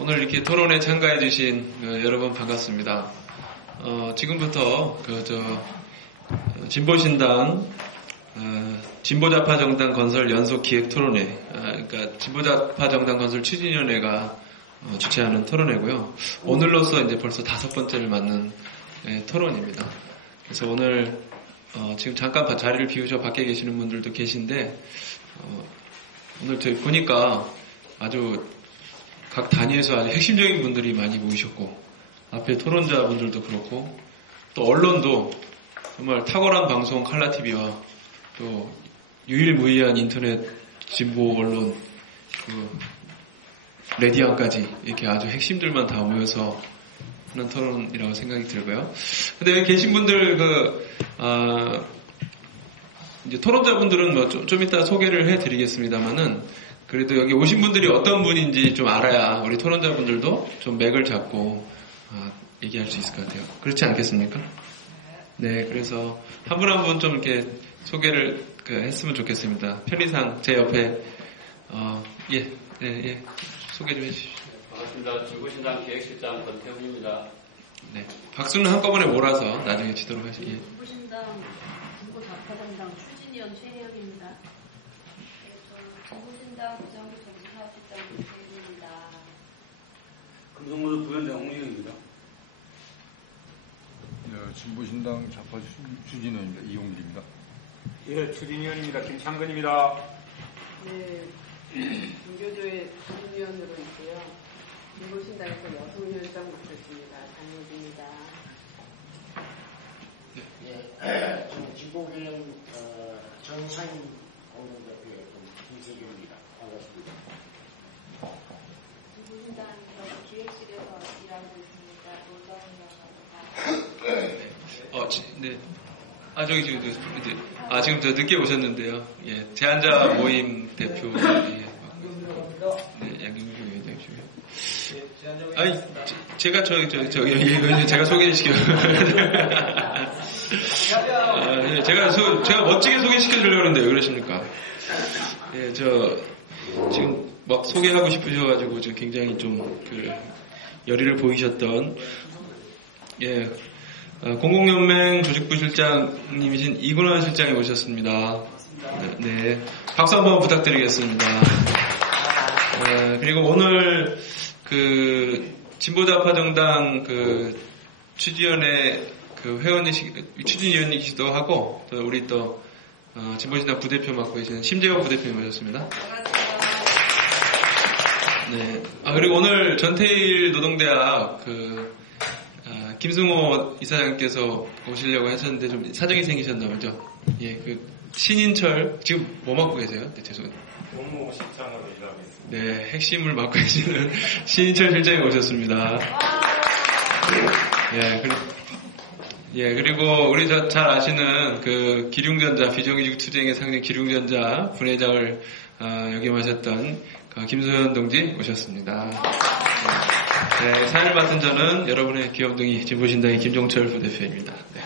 오늘 이렇게 토론에 참가해주신 여러분 반갑습니다. 지금부터 진보신당 진보좌파 정당 건설 연속 기획 토론회, 그러니까 진보좌파 정당 건설 추진위원회가 주최하는 토론회고요. 오늘로서 이제 벌써 5번째를 맞는 토론입니다. 그래서 오늘 지금 잠깐 자리를 비우셔 밖에 계시는 분들도 계신데 오늘 저희 보니까 아주 각 단위에서 아주 핵심적인 분들이 많이 모이셨고 앞에 토론자분들도 그렇고 또 언론도 정말 탁월한 방송 칼라TV와 또 유일무이한 인터넷 진보 언론 레디안까지 이렇게 아주 핵심들만 다 모여서 하는 토론이라고 생각이 들고요. 근데 여기 계신 분들 이제 토론자분들은 좀 이따 소개를 해드리겠습니다만은 그래도 여기 오신 분들이 어떤 분인지 좀 알아야 우리 토론자분들도 좀 맥을 잡고 얘기할 수 있을 것 같아요. 그렇지 않겠습니까? 네, 그래서 한 분 한 분 좀 이렇게 소개를 했으면 좋겠습니다. 편의상 제 옆에 소개 좀 해주십시오. 반갑습니다. 진보신당 기획실장 권태훈입니다. 네, 박수는 한꺼번에 몰아서 나중에 치도록 하시죠. 예. 진보신당 진보좌파정당 추진위원 최혜영입니다. 진보신당 부정부정사업실장 김태훈입니다. 금성노조 부위원장 홍유영입니다. 진보신당 좌파 추진위원입니다. 이용길입니다. 예, 추진위원입니다. 김창근입니다. 네, 종교조의 추진위원으로 있고요. 진보신당에서 여성위원장 맡았습니다. 장효진입니다. 예, 저는 진보개혁 정상인 공동대표의 김세경입니다. 반갑습니다. 진보신당에서 기획실에서 일하고 있습니다. 노정이라고 네. 지금 저 늦게 오셨는데요. 예, 제한자 모임 대표, 네, 양경규 위원장이시고요. 아니, 제가 제가 소개시켜. 제가 멋지게 소개시켜주려고 하는데 왜 그러십니까? 예, 지금 막 소개하고 싶으셔가지고 지금 굉장히 좀 열의를 보이셨던, 예, 공공연맹 조직부 실장님이신 이근원 실장이 오셨습니다. 네, 박수 한번 부탁드리겠습니다. 그리고 오늘 진보좌파 정당 추진위원회 추진위원이시기도 하고 또 우리 또 진보신당 부대표 맡고 계시는 심재원 부대표님 오셨습니다. 네. 그리고 오늘 전태일 노동대학 김승호 이사장께서 오시려고 하셨는데 좀 사정이 생기셨나 보죠? 예, 신인철 지금 뭐 맡고 계세요? 네, 죄송해요. 법무실장으로 일하고 있습니다. 네, 핵심을 맡고 계시는 신인철 실장이 오셨습니다. 그리고 우리 잘 아시는 기륭전자 비정규직 투쟁의 상징 기륭전자 분회장을 역임하셨던 김소연 동지 오셨습니다. 네, 사연을 맡은 저는 여러분의 귀염둥이 진보신당의 김종철 부대표입니다. 네.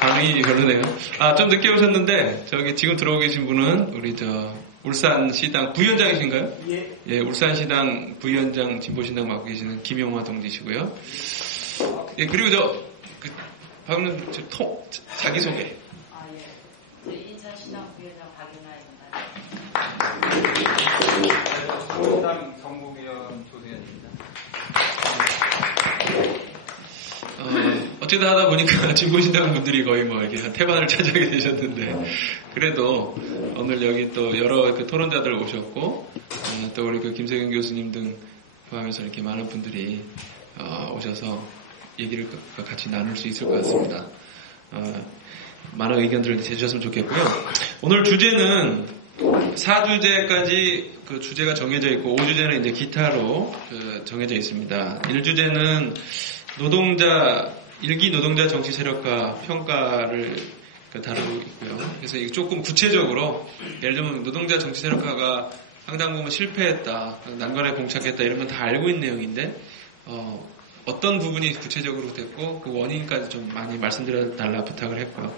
반응이 별로네요. 좀 늦게 오셨는데 지금 들어오고 계신 분은 우리 울산시당 부위원장이신가요? 예. 예, 울산시당 부위원장 진보신당 맡고 계시는 김용화 동지시고요. 예, 그리고 방금 자기소개. 예. 인천시당 부위원장 박윤아입니다. 진보신당 정보위원 조세현입니다. 어쨌든 하다 보니까 진보신당 분들이 거의 이렇게 태반을 차지하게 되셨는데, 그래도 오늘 여기 또 여러 토론자들 오셨고, 또 우리 김세경 교수님 등 포함해서 이렇게 많은 분들이 오셔서 얘기를 같이 나눌 수 있을 것 같습니다. 많은 의견들을 제주셨으면 좋겠고요. 오늘 주제는 4주제까지 주제가 정해져 있고 5주제는 이제 기타로 정해져 있습니다. 1주제는 일기 노동자 정치 세력화 평가를 다루고 있고요. 그래서 조금 구체적으로 예를 들면 노동자 정치 세력화가 상당 부분 실패했다, 난관에 봉착했다 이러면 다 알고 있는 내용인데 어떤 부분이 구체적으로 됐고 그 원인까지 좀 많이 말씀드려달라 부탁을 했고요.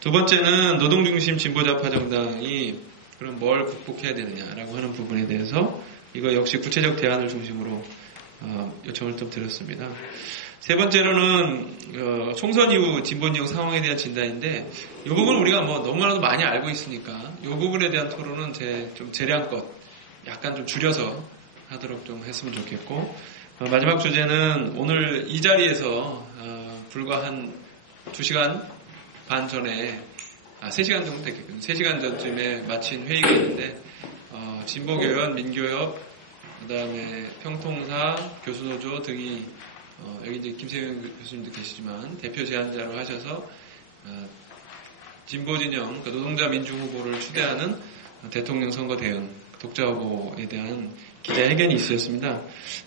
두 번째는 노동중심 진보좌파 정당이 그럼 뭘 극복해야 되느냐라고 하는 부분에 대해서 이거 역시 구체적 대안을 중심으로 요청을 좀 드렸습니다. 세 번째로는 총선 이후 진보진영 상황에 대한 진단인데 이 부분은 우리가 뭐 너무나도 많이 알고 있으니까 이 부분에 대한 토론은 좀 재량껏 약간 좀 줄여서 하도록 좀 했으면 좋겠고 마지막 주제는 오늘 이 자리에서 불과 한 2시간 반 전에 3시간 정도 됐겠군요. 3시간 전쯤에 마친 회의가 있는데 진보교연, 민교협, 그 다음에 평통사, 교수노조 등이 여기 이제 김세윤 교수님도 계시지만 대표 제안자로 하셔서 진보진영, 노동자 민중 후보를 추대하는 대통령 선거 대응, 독자 후보에 대한 기자회견이 있었습니다.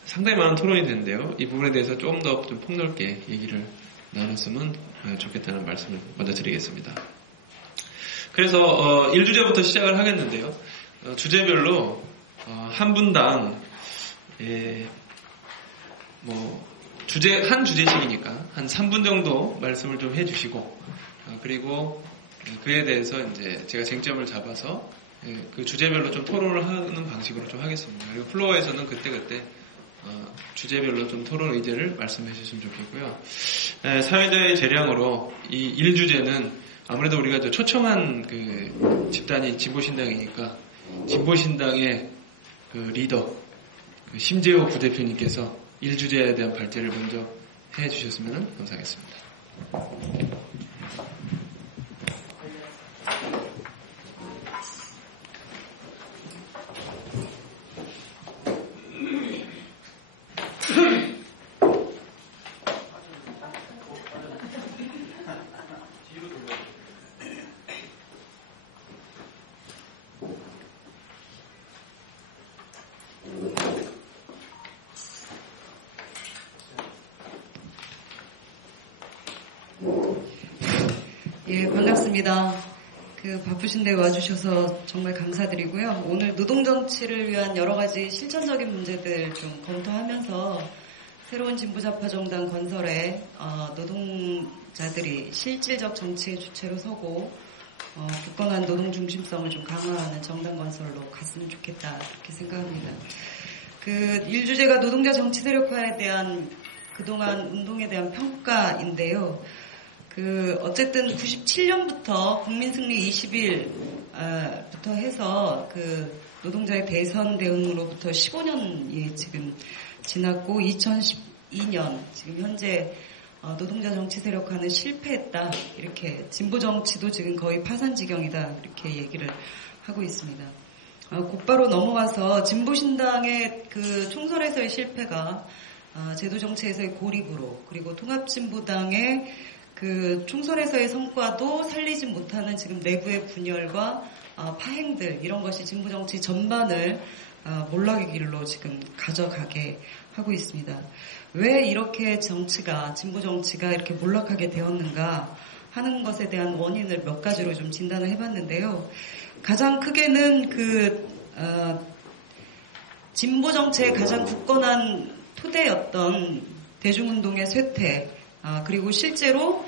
상당히 많은 토론이 됐는데요. 이 부분에 대해서 좀 더 좀 폭넓게 얘기를 나눴으면 좋겠다는 말씀을 먼저 드리겠습니다. 그래서 1주제부터 시작을 하겠는데요. 주제별로 한 분당 한 주제씩이니까 한 3분 정도 말씀을 좀 해주시고 그리고 그에 대해서 이제 제가 쟁점을 잡아서 그 주제별로 좀 토론을 하는 방식으로 좀 하겠습니다. 그리고 플로어에서는 그때그때 주제별로 좀 토론 의제를 말씀해 주시면 좋겠고요. 사회자의 재량으로 이 1주제는 아무래도 우리가 초청한 그 집단이 진보신당이니까 진보신당의 그 리더 심재호 부대표님께서 1주제에 대한 발제를 먼저 해 주셨으면 감사하겠습니다. 예, 반갑습니다. 바쁘신데 와주셔서 정말 감사드리고요. 오늘 노동정치를 위한 여러 가지 실천적인 문제들 좀 검토하면서 새로운 진보좌파정당 건설에 노동자들이 실질적 정치의 주체로 서고 굳건한 노동 중심성을 좀 강화하는 정당 건설로 갔으면 좋겠다 이렇게 생각합니다. 1주제가 노동자 정치 세력화에 대한 그동안 운동에 대한 평가인데요. 어쨌든 97년부터 국민승리 20일부터 해서 노동자의 대선 대응으로부터 15년이 지금 지났고 2012년 지금 현재 노동자 정치 세력화는 실패했다 이렇게 진보 정치도 지금 거의 파산 지경이다 이렇게 얘기를 하고 있습니다. 곧바로 넘어가서 진보신당의 총선에서의 실패가 제도 정치에서의 고립으로 그리고 통합진보당의 총선에서의 성과도 살리지 못하는 지금 내부의 분열과 파행들 이런 것이 진보정치 전반을 몰락의 길로 지금 가져가게 하고 있습니다. 왜 이렇게 진보정치가 이렇게 몰락하게 되었는가 하는 것에 대한 원인을 몇 가지로 좀 진단을 해봤는데요. 가장 크게는 진보정치의 가장 굳건한 토대였던 대중운동의 쇠퇴, 그리고 실제로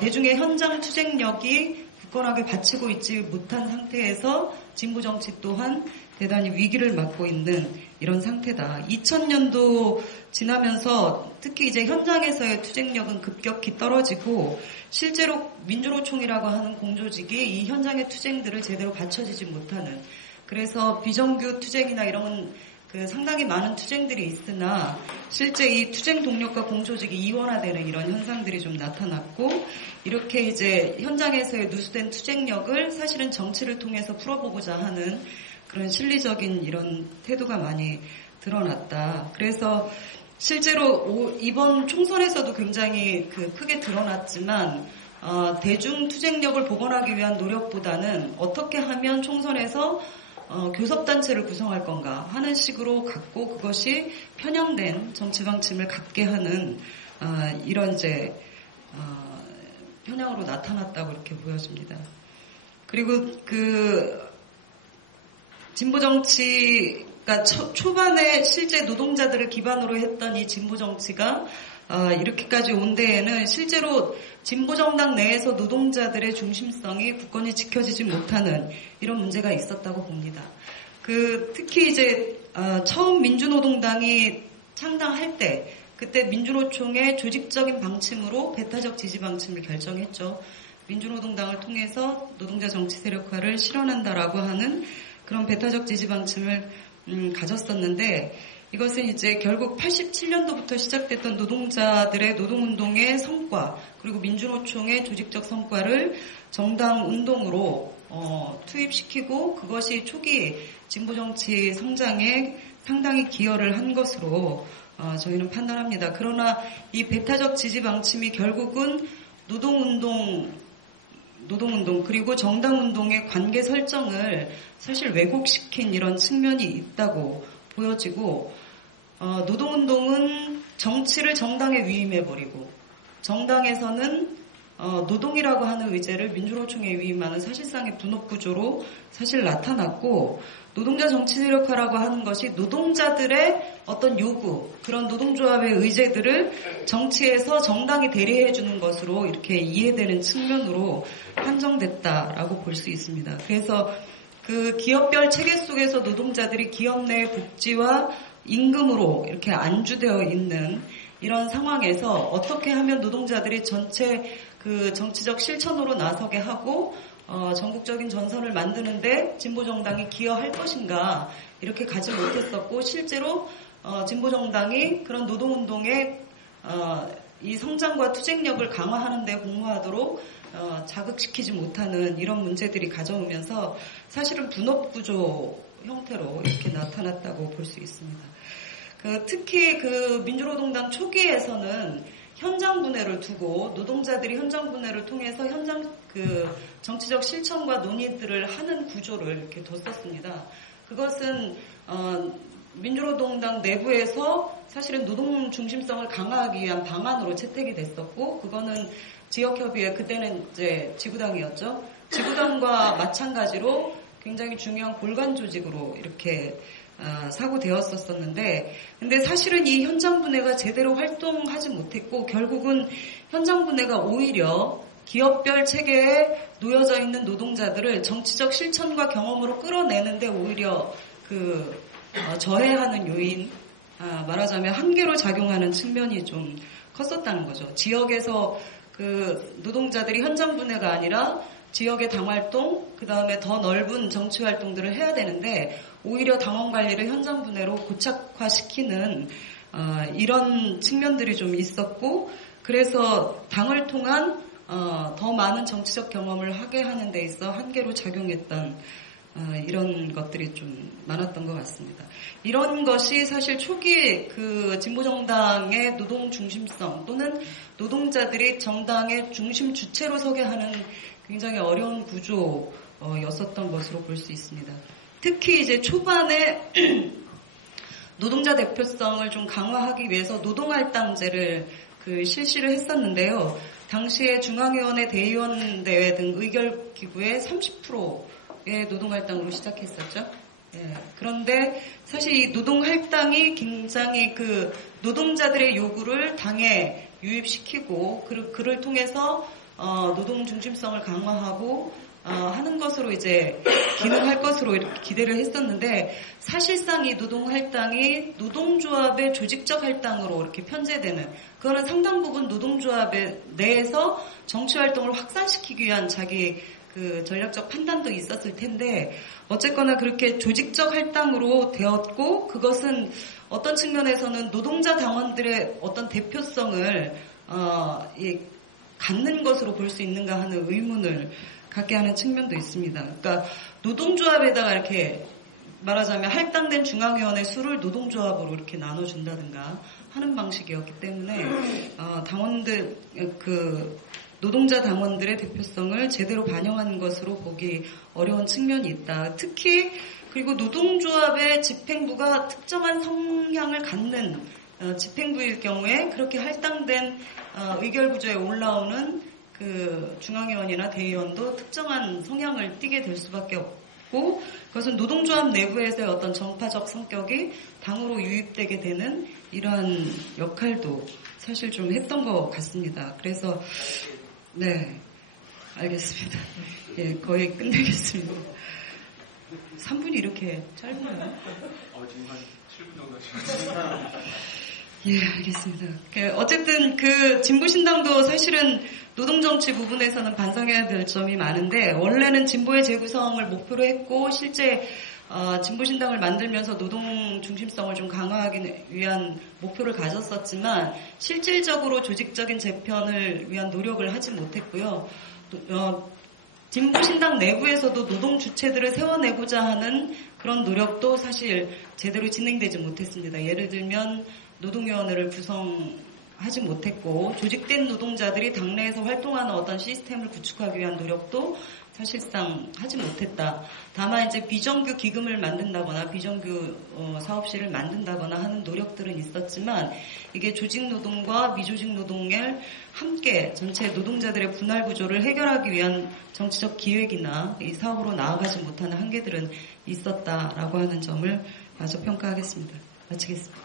대중의 현장 투쟁력이 굳건하게 받치고 있지 못한 상태에서 진보정치 또한 대단히 위기를 맞고 있는 이런 상태다. 2000년도 지나면서 특히 이제 현장에서의 투쟁력은 급격히 떨어지고 실제로 민주노총이라고 하는 공조직이 이 현장의 투쟁들을 제대로 받쳐지지 못하는 그래서 비정규 투쟁이나 이런 상당히 많은 투쟁들이 있으나 실제 이 투쟁 동력과 공조직이 이원화되는 이런 현상들이 좀 나타났고 이렇게 이제 현장에서의 누수된 투쟁력을 사실은 정치를 통해서 풀어보고자 하는 그런 실리적인 이런 태도가 많이 드러났다. 그래서 실제로 이번 총선에서도 굉장히 크게 드러났지만 대중 투쟁력을 복원하기 위한 노력보다는 어떻게 하면 총선에서 교섭단체를 구성할 건가 하는 식으로 갖고 그것이 편향된 정치 방침을 갖게 하는 이런 이제 편향으로 나타났다고 이렇게 보여집니다. 그리고 진보 정치가 초반에 실제 노동자들을 기반으로 했던 이 진보 정치가 이렇게까지 온 데에는 실제로 진보정당 내에서 노동자들의 중심성이 굳건히 지켜지지 못하는 이런 문제가 있었다고 봅니다. 특히 이제 처음 민주노동당이 창당할 때 그때 민주노총의 조직적인 방침으로 배타적 지지 방침을 결정했죠. 민주노동당을 통해서 노동자 정치 세력화를 실현한다라고 하는 그런 배타적 지지 방침을 가졌었는데 이것은 이제 결국 87년도부터 시작됐던 노동자들의 노동운동의 성과 그리고 민주노총의 조직적 성과를 정당 운동으로 투입시키고 그것이 초기 진보정치 성장에 상당히 기여를 한 것으로 저희는 판단합니다. 그러나 이 배타적 지지 방침이 결국은 노동운동 그리고 정당운동의 관계 설정을 사실 왜곡시킨 이런 측면이 있다고 보여지고 노동운동은 정치를 정당에 위임해버리고 정당에서는 노동이라고 하는 의제를 민주노총에 위임하는 사실상의 분업구조로 사실 나타났고 노동자 정치 세력화라고 하는 것이 노동자들의 어떤 요구, 그런 노동조합의 의제들을 정치에서 정당이 대리해주는 것으로 이렇게 이해되는 측면으로 한정됐다라고 볼 수 있습니다. 그래서 그 기업별 체계 속에서 노동자들이 기업 내 복지와 임금으로 이렇게 안주되어 있는 이런 상황에서 어떻게 하면 노동자들이 전체 그 정치적 실천으로 나서게 하고 전국적인 전선을 만드는데 진보정당이 기여할 것인가 이렇게 가지 못했었고 실제로 진보정당이 그런 노동운동의 이 성장과 투쟁력을 강화하는 데 공모하도록 자극시키지 못하는 이런 문제들이 가져오면서 사실은 분업구조 형태로 이렇게 나타났다고 볼 수 있습니다. 특히 그 민주노동당 초기에서는 현장 분해를 두고 노동자들이 현장 분해를 통해서 현장 그 정치적 실천과 논의들을 하는 구조를 이렇게 뒀었습니다. 그것은 민주노동당 내부에서 사실은 노동 중심성을 강화하기 위한 방안으로 채택이 됐었고 그거는 지역협의회 그때는 이제 지구당이었죠. 지구당과 마찬가지로 굉장히 중요한 골간 조직으로 이렇게 사고되었었는데 근데 사실은 이 현장 분해가 제대로 활동하지 못했고 결국은 현장 분해가 오히려 기업별 체계에 놓여져 있는 노동자들을 정치적 실천과 경험으로 끌어내는데 오히려 저해하는 요인, 말하자면 한계로 작용하는 측면이 좀 컸었다는 거죠. 지역에서 그 노동자들이 현장 분해가 아니라 지역의 당활동, 그 다음에 더 넓은 정치 활동들을 해야 되는데 오히려 당원 관리를 현장 분해로 고착화시키는 이런 측면들이 좀 있었고 그래서 당을 통한 더 많은 정치적 경험을 하게 하는 데 있어 한계로 작용했던 이런 것들이 좀 많았던 것 같습니다. 이런 것이 사실 초기 그 진보정당의 노동 중심성 또는 노동자들이 정당의 중심 주체로 서게 하는 굉장히 어려운 구조였었던 것으로 볼 수 있습니다. 특히 이제 초반에 노동자 대표성을 좀 강화하기 위해서 노동할당제를 실시를 했었는데요. 당시에 중앙위원회, 대의원대회 등 의결기구의 30%의 노동할당으로 시작했었죠. 예, 그런데 사실 이 노동할당이 굉장히 그 노동자들의 요구를 당에 유입시키고 그를 통해서 노동 중심성을 강화하고 하는 것으로 이제 기능할 것으로 이렇게 기대를 했었는데 사실상 이 노동 할당이 노동조합의 조직적 할당으로 이렇게 편제되는 그거는 상당 부분 노동조합의 내에서 정치 활동을 확산시키기 위한 자기 그 전략적 판단도 있었을 텐데 어쨌거나 그렇게 조직적 할당으로 되었고 그것은 어떤 측면에서는 노동자 당원들의 어떤 대표성을 갖는 것으로 볼 수 있는가 하는 의문을 갖게 하는 측면도 있습니다. 그러니까 노동조합에다가 이렇게 말하자면 할당된 중앙위원회 수를 노동조합으로 이렇게 나눠준다든가 하는 방식이었기 때문에 당원들 노동자 당원들의 대표성을 제대로 반영한 것으로 보기 어려운 측면이 있다. 특히 그리고 노동조합의 집행부가 특정한 성향을 갖는 집행부일 경우에 그렇게 할당된 의결구조에 올라오는 그 중앙위원이나 대의원도 특정한 성향을 띠게 될 수밖에 없고 그것은 노동조합 내부에서의 어떤 정파적 성격이 당으로 유입되게 되는 이러한 역할도 사실 좀 했던 것 같습니다. 그래서 네, 알겠습니다. 예, 거의 끝내겠습니다. 3분이 이렇게 짧나요? 지금 한 예, 알겠습니다. 어쨌든 그 진보신당도 사실은 노동정치 부분에서는 반성해야 될 점이 많은데 원래는 진보의 재구성을 목표로 했고 실제 진보신당을 만들면서 노동 중심성을 좀 강화하기 위한 목표를 가졌었지만 실질적으로 조직적인 재편을 위한 노력을 하지 못했고요. 진보신당 내부에서도 노동 주체들을 세워내고자 하는 그런 노력도 사실 제대로 진행되지 못했습니다. 예를 들면 노동위원회를 구성하지 못했고 조직된 노동자들이 당내에서 활동하는 어떤 시스템을 구축하기 위한 노력도 사실상 하지 못했다. 다만 이제 비정규 기금을 만든다거나 비정규 사업실을 만든다거나 하는 노력들은 있었지만 이게 조직 노동과 미조직 노동을 함께 전체 노동자들의 분할 구조를 해결하기 위한 정치적 기획이나 이 사업으로 나아가지 못하는 한계들은 있었다라고 하는 점을 마저 평가하겠습니다. 마치겠습니다.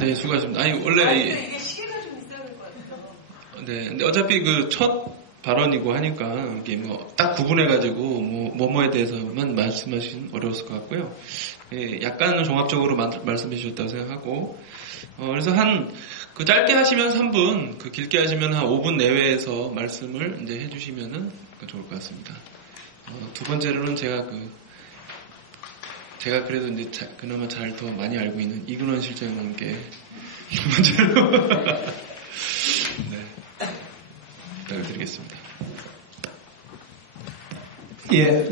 네, 수고하셨습니다. 아니, 원래. 이게 시계가 좀 있어야 될 것 같아요. 네, 근데 어차피 그 첫 발언이고 하니까, 이게 뭐, 딱 구분해가지고, 뭐뭐에 대해서만 말씀하시긴 어려웠을 것 같고요. 예, 약간은 종합적으로 말씀해 주셨다고 생각하고, 그래서 그 짧게 하시면 3분, 그 길게 하시면 한 5분 내외에서 말씀을 이제 해주시면은 좋을 것 같습니다. 두 번째로는 제가 그래도 이제 그나마 잘 더 많이 알고 있는 이근원 실장님께 두 번째로 네, 부탁을 드리겠습니다. 예,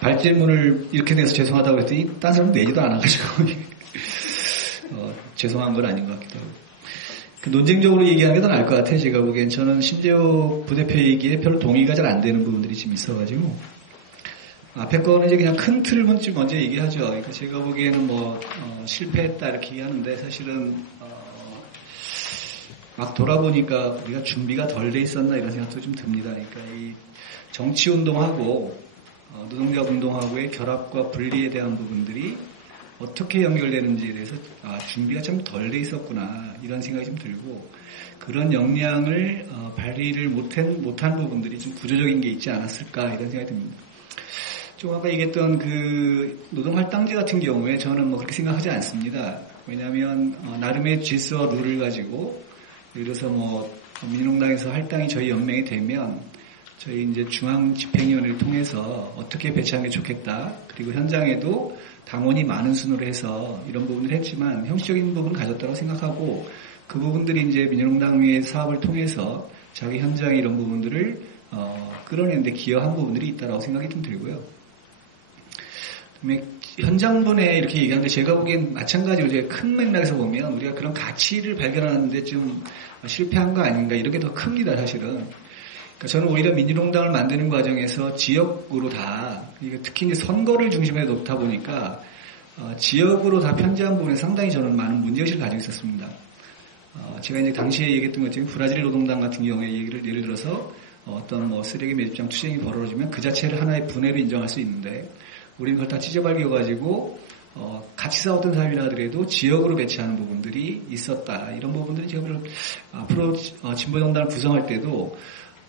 발제문을 이렇게 내서 죄송하다고 했더니 딴 사람 내지도 않아가지고 죄송한 건 아닌 것 같기도 하고. 논쟁적으로 얘기하는 게 더 나을 것 같아요. 제가 보기엔 저는 심재호 부대표 얘기에 별로 동의가 잘 안 되는 부분들이 지금 있어가지고 앞에 거는 이제 그냥 큰 틀을 먼저 얘기하죠. 그러니까 제가 보기에는 실패했다 이렇게 얘기하는데 사실은 막 돌아보니까 우리가 준비가 덜 돼 있었나 이런 생각도 좀 듭니다. 그러니까 이 정치 운동하고 노동자 운동하고의 결합과 분리에 대한 부분들이 어떻게 연결되는지에 대해서 준비가 좀 덜 돼 있었구나 이런 생각이 좀 들고 그런 역량을 발휘를 못한 부분들이 좀 구조적인 게 있지 않았을까 이런 생각이 듭니다. 좀 아까 얘기했던 그 노동할당제 같은 경우에 저는 그렇게 생각하지 않습니다. 왜냐하면 나름의 질서와 룰을 가지고 예를 들어서 민주노동당에서 할당이 저희 연맹이 되면 저희 이제 중앙집행위원회를 통해서 어떻게 배치하는 게 좋겠다. 그리고 현장에도 당원이 많은 순으로 해서 이런 부분을 했지만 형식적인 부분을 가졌다고 생각하고 그 부분들이 이제 민주노동당의 사업을 통해서 자기 현장의 이런 부분들을 끌어내는데 기여한 부분들이 있다라고 생각이 좀 들고요. 현장분에 이렇게 얘기하는데 제가 보기엔 마찬가지로 제가 큰 맥락에서 보면 우리가 그런 가치를 발견하는데 좀 실패한 거 아닌가 이런 게 더 큽니다 사실은. 그러니까 저는 오히려 민주노동당을 만드는 과정에서 지역으로 다 특히 이제 선거를 중심에 놓다 보니까 지역으로 다 편제한 부분에 상당히 저는 많은 문제의식을 가지고 있었습니다. 제가 이제 당시에 얘기했던 것처럼 브라질 노동당 같은 경우에 예를 들어서 어떤 쓰레기 매집장 투쟁이 벌어지면 그 자체를 하나의 분해로 인정할 수 있는데 우리는 그걸 다 찢어발겨가지고 같이 싸웠던 사람이라 하더라도 지역으로 배치하는 부분들이 있었다. 이런 부분들이 제가 앞으로 진보정당을 구성할 때도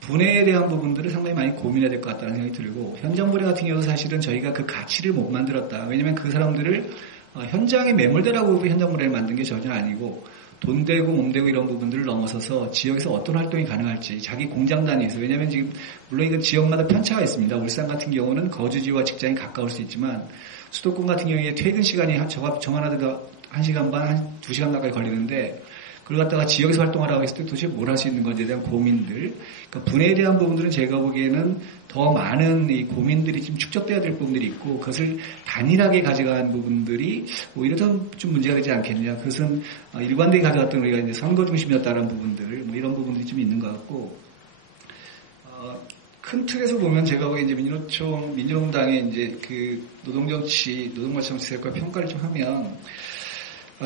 분해에 대한 부분들을 상당히 많이 고민해야 될 것 같다는 생각이 들고 현장 분해 같은 경우도 사실은 저희가 그 가치를 못 만들었다. 왜냐하면 그 사람들을 현장에 매몰되라고 현장 분해를 만든 게 전혀 아니고 돈 되고 몸 되고 이런 부분들을 넘어서서 지역에서 어떤 활동이 가능할지 자기 공장 단위에서 왜냐하면 지금 물론 이건 지역마다 편차가 있습니다. 울산 같은 경우는 거주지와 직장이 가까울 수 있지만 수도권 같은 경우에 퇴근 시간이 정하나도 1시간 반, 2시간 가까이 걸리는데 그걸 갖다가 지역에서 활동하라고 했을 때 도대체 뭘 할 수 있는 건지에 대한 고민들 그러니까 분해에 대한 부분들은 제가 보기에는 더 많은 이 고민들이 지금 축적돼야 될 부분들이 있고 그것을 단일하게 가져간 부분들이 오히려 더 좀 문제가 되지 않겠느냐. 그것은 일관되게 가져갔던 우리가 이제 선거 중심이었다는 부분들 이런 부분들이 좀 있는 것 같고 큰 틀에서 보면 제가 보기에 이제 민주노동당의 이제 그 노동정치세력과 평가를 좀 하면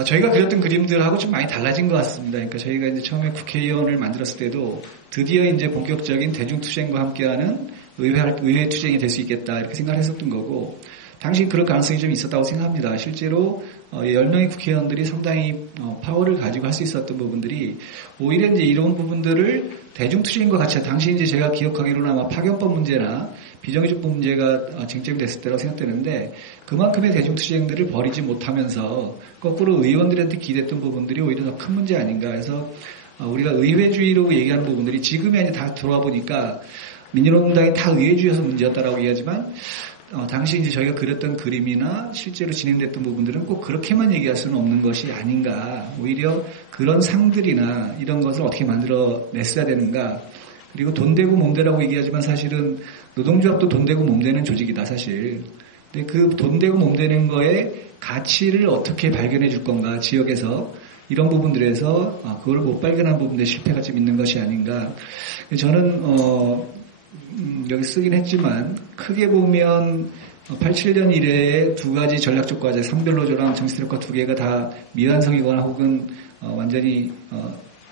저희가 그렸던 그림들하고 좀 많이 달라진 것 같습니다. 그러니까 저희가 이제 처음에 국회의원을 만들었을 때도 드디어 이제 본격적인 대중투쟁과 함께하는 의회 투쟁이 될 수 있겠다 이렇게 생각을 했었던 거고 당시 그럴 가능성이 좀 있었다고 생각합니다. 실제로 10명의 국회의원들이 상당히 파워를 가지고 할 수 있었던 부분들이 오히려 이제 이런 부분들을 대중투쟁과 같이 당시 이제 제가 기억하기로는 아마 파견법 문제나 비정규직법 문제가 쟁점이 됐을 때라고 생각되는데 그만큼의 대중투쟁들을 벌이지 못하면서 거꾸로 의원들한테 기대했던 부분들이 오히려 더 큰 문제 아닌가 해서 우리가 의회주의로 얘기하는 부분들이 지금이 아니라 다 들어와 보니까 민주노동당이 다 의회주의여서 문제였다라고 얘기하지만 당시 이제 저희가 그렸던 그림이나 실제로 진행됐던 부분들은 꼭 그렇게만 얘기할 수는 없는 것이 아닌가. 오히려 그런 상들이나 이런 것을 어떻게 만들어냈어야 되는가. 그리고 돈 되고 몸 되라고 얘기하지만 사실은 노동조합도 돈 되고 몸 되는 조직이다, 사실. 근데 그 돈 되고 몸 되는 거에 가치를 어떻게 발견해 줄 건가, 지역에서. 이런 부분들에서 그걸 못 발견한 부분들에 실패가 좀 있는 것이 아닌가. 저는 여기 쓰긴 했지만 크게 보면 87년 이래에 두 가지 전략적 과제, 상별노조랑 정치세력과 두 개가 다 미완성이거나 혹은 완전히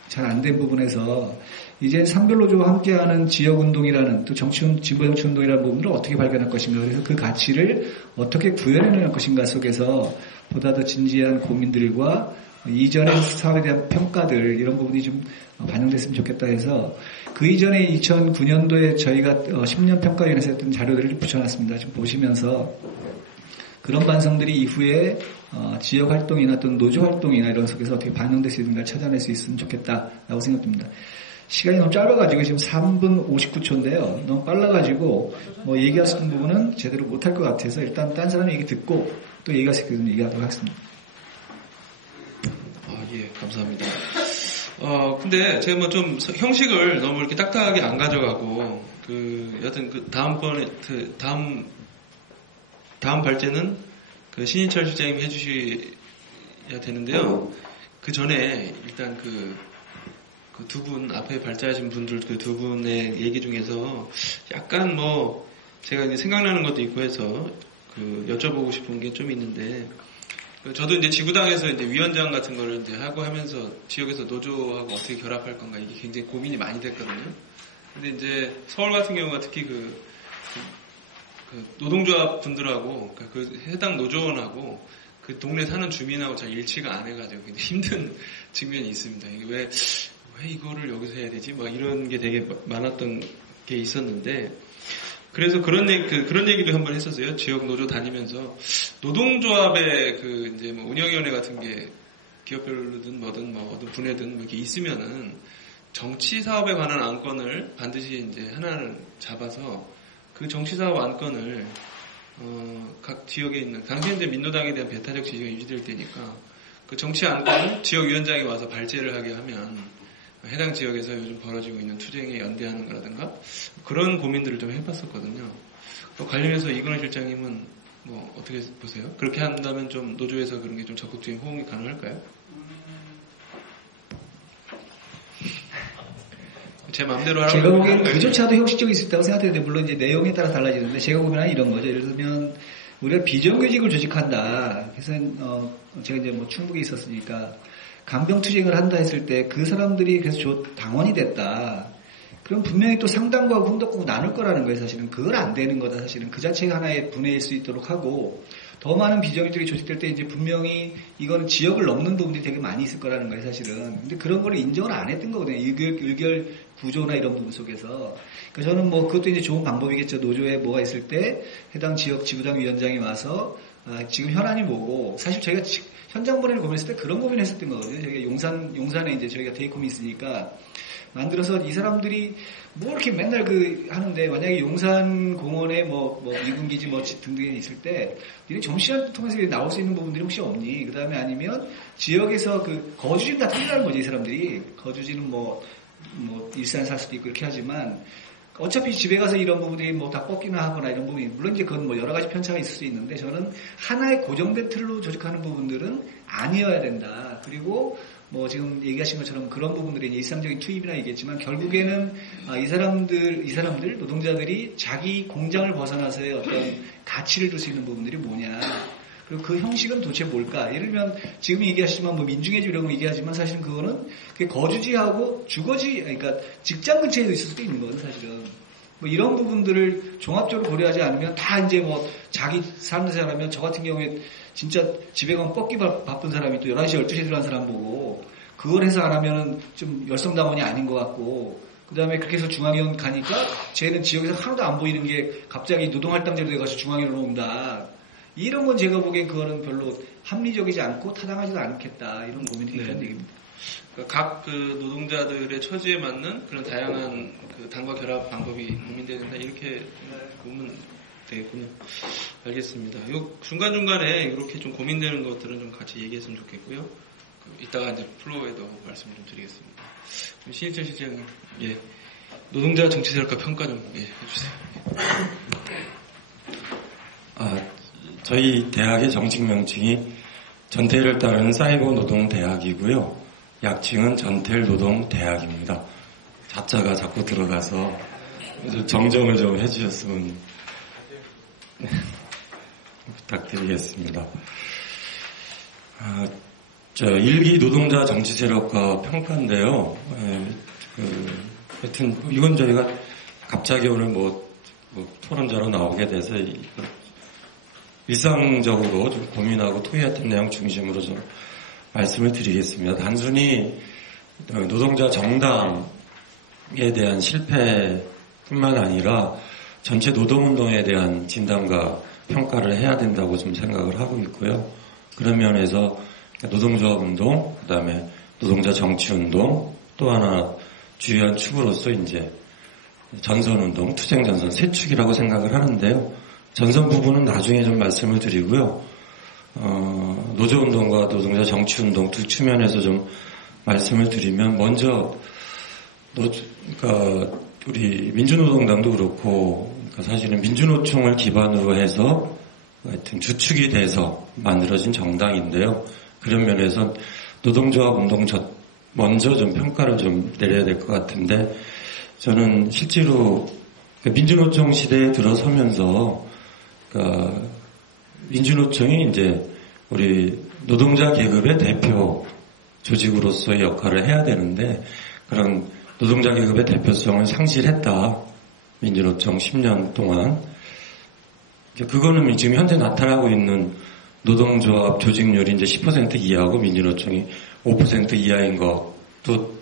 잘 안 된 부분에서 이제 상별노조와 함께하는 지역운동이라는 또 진보정치운동이라는 부분을 어떻게 발견할 것인가, 그래서 그 가치를 어떻게 구현해낼 것인가 속에서 보다 더 진지한 고민들과 이전의 사업에 대한 평가들, 이런 부분이 좀 반영됐으면 좋겠다 해서 그 이전에 2009년도에 저희가 10년 평가위원회에서 했던 자료들을 붙여놨습니다. 지금 보시면서 그런 반성들이 이후에 지역 활동이나 또는 노조 활동이나 이런 속에서 어떻게 반영될 수 있는가 찾아낼 수 있으면 좋겠다라고 생각됩니다. 시간이 너무 짧아가지고 지금 3분 59초인데요. 너무 빨라가지고 얘기할 수 있는 부분은 제대로 못할 것 같아서 일단 딴 사람 얘기 듣고 또 얘기할 수 있거든요. 얘기하도록 하겠습니다. 예, 감사합니다. 근데 제가 뭐 좀 형식을 너무 이렇게 딱딱하게 안 가져가고, 여하튼 다음번에, 다음 발제는 신인철 실장님이 해주셔야 되는데요. 그 전에 일단 그 두 분, 앞에 발제하신 분들 그 두 분의 얘기 중에서 약간 제가 이제 생각나는 것도 있고 해서 여쭤보고 싶은 게 좀 있는데, 저도 이제 지구당에서 이제 위원장 같은 거를 이제 하고 하면서 지역에서 노조하고 어떻게 결합할 건가 이게 굉장히 고민이 많이 됐거든요. 근데 이제 서울 같은 경우가 특히 그 노동조합 분들하고 그 해당 노조원하고 그 동네 사는 주민하고 잘 일치가 안 해가지고 굉장히 힘든 측면이 있습니다. 이게 왜 이거를 여기서 해야 되지? 막 이런 게 되게 많았던 게 있었는데, 그래서 그런 얘기도 한번 했었어요. 지역 노조 다니면서 노동조합의 이제 운영위원회 같은 게 기업별로든 뭐든 어떤 분야든 이렇게 있으면은 정치 사업에 관한 안건을 반드시 이제 하나를 잡아서 그 정치 사업 안건을 각 지역에 있는 당시 이제 민노당에 대한 배타적 지지가 유지될 때니까 그 정치 안건을 지역위원장이 와서 발제를 하게 하면 해당 지역에서 요즘 벌어지고 있는 투쟁에 연대하는 거라든가 그런 고민들을 좀 해봤었거든요. 관련해서 이근호 실장님은 어떻게 보세요? 그렇게 한다면 좀 노조에서 그런 게 좀 적극적인 호응이 가능할까요? 제 마음대로 하라고. 제가 보기에는 그조차도 형식적이 있을 거라고 생각되는데, 물론 이제 내용에 따라 달라지는데, 제가 보기에는 이런 거죠. 예를 들면 우리가 비정규직을 조직한다. 그래서 제가 이제 충북에 있었으니까 강병투쟁을 한다 했을 때 그 사람들이 그래서 당원이 됐다. 그럼 분명히 또 상당과 훈덕하고 나눌 거라는 거예요, 사실은. 그건 안 되는 거다, 사실은. 그 자체가 하나의 분해일 수 있도록 하고, 더 많은 비정규직이 조직될 때 이제 분명히 이거는 지역을 넘는 부분들이 되게 많이 있을 거라는 거예요, 사실은. 근데 그런 걸 인정을 안 했던 거거든요. 의결 구조나 이런 부분 속에서. 그러니까 저는 그것도 이제 좋은 방법이겠죠. 노조에 뭐가 있을 때 해당 지역 지구당 위원장이 와서 지금 현안이 뭐고, 사실 저희가 현장 보내는 고민했을 때 그런 고민을 했었던 거거든요. 저희가 용산에 이제 저희가 데이콤이 있으니까 만들어서 이 사람들이 이렇게 맨날 하는데, 만약에 용산 공원에 미군기지 등등이 있을 때, 니네 점심시간 통해서 나올 수 있는 부분들이 혹시 없니? 그 다음에 아니면 지역에서 거주지는 다 틀리다는 거지, 이 사람들이. 거주지는 일산 살 수도 있고 이렇게 하지만, 어차피 집에 가서 이런 부분들이 다 꺾이나 하거나 이런 부분이, 물론 이제 그건 여러 가지 편차가 있을 수 있는데, 저는 하나의 고정된 틀로 조직하는 부분들은 아니어야 된다. 그리고 지금 얘기하신 것처럼 그런 부분들이 이제 일상적인 투입이나 얘기했지만, 결국에는 이 사람들, 노동자들이 자기 공장을 벗어나서의 어떤 가치를 줄 수 있는 부분들이 뭐냐. 그리고 그 형식은 도대체 뭘까? 예를 들면 지금 얘기하시지만 민중해지 이런 거 얘기하지만, 사실은 그거는 그게 거주지하고 주거지, 그러니까 직장 근처에도 있을 수도 있는 거거든, 사실은. 뭐 이런 부분들을 종합적으로 고려하지 않으면 다 이제 뭐 자기 사는 사람이면 저 같은 경우에 진짜 집에 가면 뻗기 바쁜 사람이 또 11시, 12시에 들어간 사람 보고 그걸 해서 안 하면은 좀 열성당원이 아닌 것 같고 그 다음에 그렇게 해서 중앙위원 가니까 쟤는 지역에서 하나도 안 보이는 게 갑자기 노동할당제로 돼가지고 중앙위원으로 온다. 이런 건 제가 보기엔 그거는 별로 합리적이지 않고 타당하지도 않겠다. 이런 고민이 있다는 얘기입니다. 그러니까 각 그 노동자들의 처지에 맞는 그런 다양한 그 당과 결합 방법이 고민되는다. 이렇게 보면 되겠군요. 알겠습니다. 요 중간중간에 이렇게 좀 고민되는 것들은 좀 같이 얘기했으면 좋겠고요. 이따가 이제 플로어에도 말씀을 좀 드리겠습니다. 신일철 실장님, 예. 노동자 정치세력과 평가 좀, 예, 해주세요. 저희 대학의 정식 명칭이 전태일을 따르는 사이버 노동대학이고요. 약칭은 전태일 노동대학입니다. 자자가 자꾸 들어가서 정정을 좀 해주셨으면 부탁드리겠습니다. 일기 노동자 정치세력과 평가인데요. 하여튼 이건 저희가 갑자기 오늘 토론자로 나오게 돼서 일상적으로 좀 고민하고 토의했던 내용 중심으로 좀 말씀을 드리겠습니다. 단순히 노동자 정당에 대한 실패뿐만 아니라 전체 노동운동에 대한 진단과 평가를 해야 된다고 좀 생각을 하고 있고요. 그런 면에서 노동조합 운동, 그 다음에 노동자 정치 운동, 또 하나 주요한 축으로서 이제 전선운동, 투쟁전선 세 축이라고 생각을 하는데요. 전선 부분은 나중에 좀 말씀을 드리고요. 노조운동과 노동자 정치운동 두 측면에서 좀 말씀을 드리면 먼저 그러니까 우리 민주노동당도 그렇고 그러니까 사실은 민주노총을 기반으로 해서 하여튼 주축이 돼서 만들어진 정당인데요. 그런 면에서 노동조합 운동 먼저 좀 평가를 좀 내려야 될 것 같은데 저는 실제로 민주노총 시대에 들어서면서 민주노총이 이제 우리 노동자 계급의 대표 조직으로서의 역할을 해야 되는데 그런 노동자 계급의 대표성을 상실했다. 민주노총 10년 동안. 그거는 지금 현재 나타나고 있는 노동조합 조직률이 이제 10% 이하고 민주노총이 5% 이하인 것도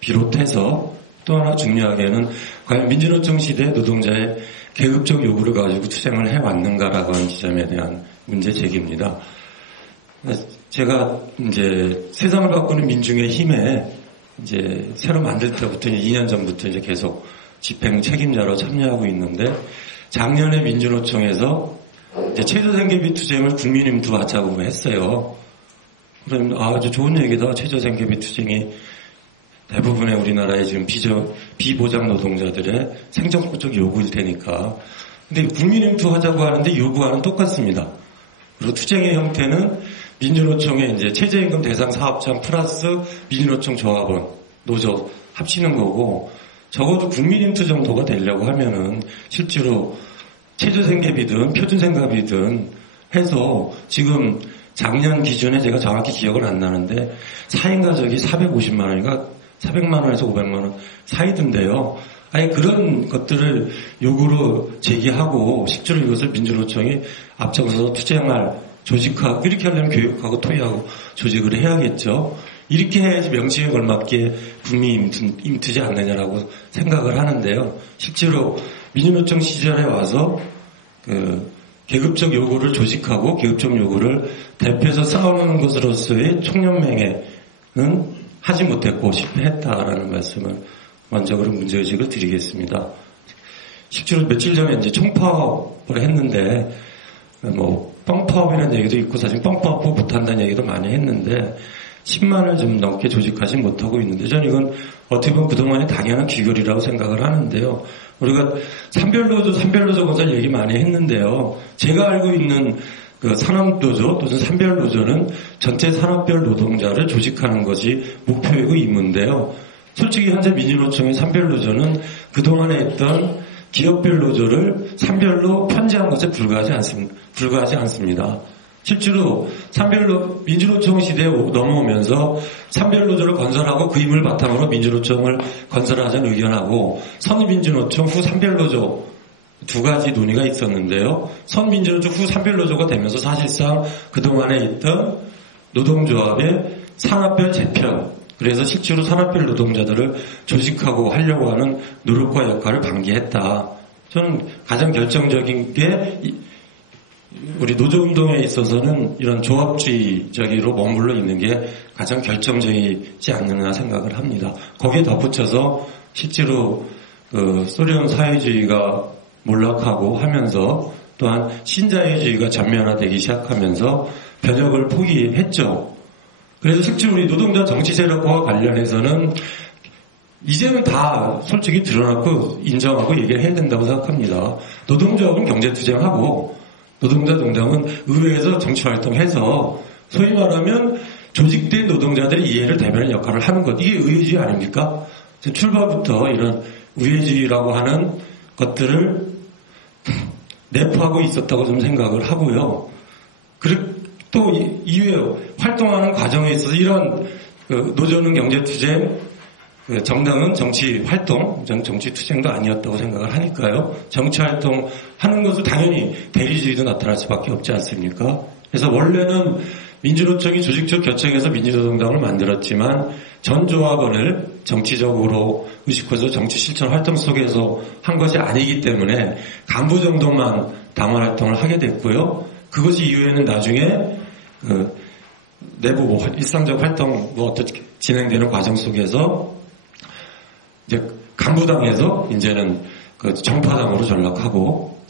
비롯해서 또 하나 중요하게는 과연 민주노총 시대 노동자의 계급적 요구를 가지고 투쟁을 해왔는가라고 하는 지점에 대한 문제 제기입니다. 제가 이제 세상을 바꾸는 민중의 힘에 이제 새로 만들 때부터 2년 전부터 이제 계속 집행 책임자로 참여하고 있는데 작년에 민주노총에서 이제 최저생계비 투쟁을 국민임두 하자고 했어요. 그럼 아주 좋은 얘기다. 최저생계비 투쟁이 대부분의 우리나라의 지금 비보장 노동자들의 생존구적 요구일 테니까. 근데 국민임투 하자고 하는데 요구와는 똑같습니다. 그리고 투쟁의 형태는 민주노총의 이제 최저임금 대상 사업장 플러스 민주노총 조합원, 노조 합치는 거고 적어도 국민임투 정도가 되려고 하면은 실제로 최저생계비든 표준생계비든 해서 지금 작년 기준에 제가 정확히 기억은 안 나는데 4인 가족이 450만 원인가 400만 원에서 500만 원 사이던데요. 아예 그런 것들을 요구로 제기하고 실제로 이것을 민주노총이 앞장서서 투쟁할 조직하고 이렇게 하려면 교육하고 토의하고 조직을 해야겠죠. 이렇게 해야지 명칭에 걸맞게 국민 임투지 않느냐라고 생각을 하는데요. 실제로 민주노총 시절에 와서 계급적 요구를 조직하고 계급적 요구를 대표해서 싸우는 것으로서의 총연맹회는 하지 못했고 실패했다라는 말씀을 먼저 그런 문제의식을 드리겠습니다. 실제로 며칠 전에 이제 총파업을 했는데 뻥파업이라는 얘기도 있고 사실 뻥파업 못한다는 얘기도 많이 했는데 10만을 좀 넘게 조직하지 못하고 있는데 저는 이건 어떻게 보면 그동안의 당연한 귀결이라고 생각을 하는데요. 우리가 산별노조 건설 얘기 많이 했는데요. 제가 알고 있는 그 산업노조 또는 산별노조는 전체 산업별 노동자를 조직하는 것이 목표이고 임무인데요. 솔직히 현재 민주노총의 산별노조는 그동안에 했던 기업별 노조를 산별로 편제한 것에 불과하지 않습니다. 실제로 민주노총 시대에 넘어오면서 산별노조를 건설하고 그 힘을 바탕으로 민주노총을 건설하자는 의견하고 선민주노총 후 산별노조 두 가지 논의가 있었는데요. 선민주노총 후 산별노조가 되면서 사실상 그동안에 있던 노동조합의 산업별 재편, 그래서 실제로 산업별 노동자들을 조직하고 하려고 하는 노력과 역할을 방기했다. 저는 가장 결정적인 게 우리 노조운동에 있어서는 이런 조합주의적으로 머물러 있는 게 가장 결정적이지 않느냐 생각을 합니다. 거기에 덧붙여서 실제로 소련 사회주의가 몰락하고 하면서 또한 신자유주의가 전면화되기 시작하면서 변혁을 포기했죠. 그래서 실제로 우리 노동자 정치 세력과 관련해서는 이제는 다 솔직히 드러났고 인정하고 얘기를 해야 된다고 생각합니다. 노동조합은 경제투쟁하고 노동자 동정은 의회에서 정치활동해서 소위 말하면 조직된 노동자들이 이해를 대변하는 역할을 하는 것. 이게 의회주의 아닙니까? 출발부터 이런 우회주의라고 하는 것들을 내포하고 있었다고 좀 생각을 하고요. 그리고 또 이후에 활동하는 과정에 있어서 이런 노조는 경제투쟁, 정당은 정치활동, 정치투쟁도 아니었다고 생각을 하니까요. 정치활동 하는 것은 당연히 대리주의도 나타날 수밖에 없지 않습니까? 그래서 원래는 민주노총이 조직적 결정해서 민주노동당을 만들었지만 전 조합원을 정치적으로 의식해서 정치 실천 활동 속에서 한 것이 아니기 때문에 간부 정도만 당원 활동을 하게 됐고요. 그것이 이후에는 나중에 내부 일상적 활동 어떻게 진행되는 과정 속에서 이제 간부당에서 이제는 정파당으로 전락하고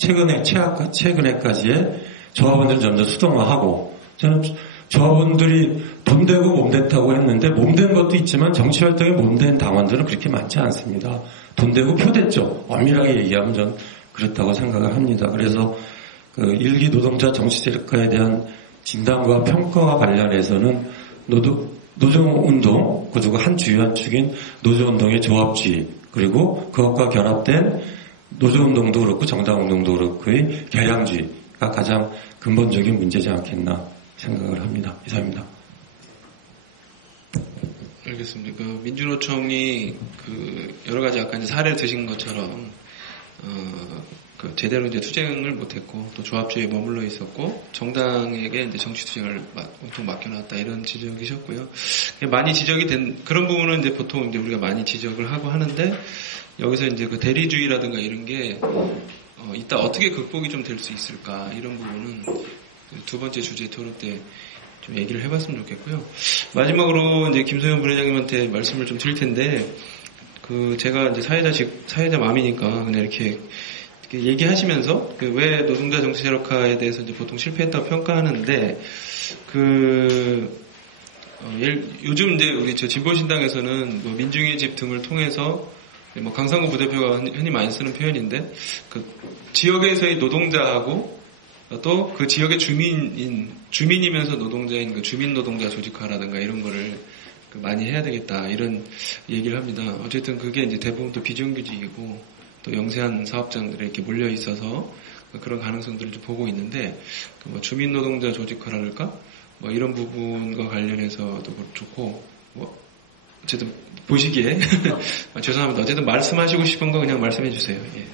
최근에까지의 조합원들은 점점 수동화하고 저는 조합원들이 돈되고 몸됐다고 했는데 몸된 것도 있지만 정치활동에 몸된 당원들은 그렇게 많지 않습니다. 돈되고 표됐죠. 엄밀하게 얘기하면 전 그렇다고 생각을 합니다. 그래서 일기 노동자 정치 세력화에 대한 진단과 평가와 관련해서는 노조운동, 그리고 한 주요한 축인 노조운동의 조합주의, 그리고 그것과 결합된 노조운동도 그렇고 정당운동도 그렇고의 개량주의가 가장 근본적인 문제지 않겠나 생각을 합니다. 이상입니다. 알겠습니다. 민주노총이 여러 가지 아까 이제 사례를 드신 것처럼 제대로 이제 투쟁을 못했고 또 조합주의에 머물러 있었고 정당에게 이제 정치 투쟁을 좀 맡겨놨다 이런 지적이셨고요. 많이 지적이 된 그런 부분은 이제 보통 이제 우리가 많이 지적을 하고 하는데 여기서 이제 대리주의라든가 이런 게 이따 어떻게 극복이 좀 될 수 있을까 이런 부분은 두 번째 주제 토론 때 좀 얘기를 해봤으면 좋겠고요. 마지막으로 이제 김소연 부회장님한테 말씀을 좀 드릴 텐데 제가 이제 사회자 맘이니까 그냥 이렇게 얘기하시면서 왜 노동자 정치 세력화에 대해서 이제 보통 실패했다고 평가하는데 요즘 이제 우리 진보신당에서는 민중의 집 등을 통해서 강상구 부대표가 흔히 많이 쓰는 표현인데 지역에서의 노동자하고 또 그 지역의 주민이면서 노동자인 주민 노동자 조직화라든가 이런 거를 많이 해야 되겠다 이런 얘기를 합니다. 어쨌든 그게 이제 대부분 또 비정규직이고 또 영세한 사업장들에 이렇게 몰려 있어서 그런 가능성들을 좀 보고 있는데 주민 노동자 조직화랄까 이런 부분과 관련해서도 좋고 어쨌든 보시기에 죄송합니다. 어쨌든 말씀하시고 싶은 거 그냥 말씀해 주세요. 예.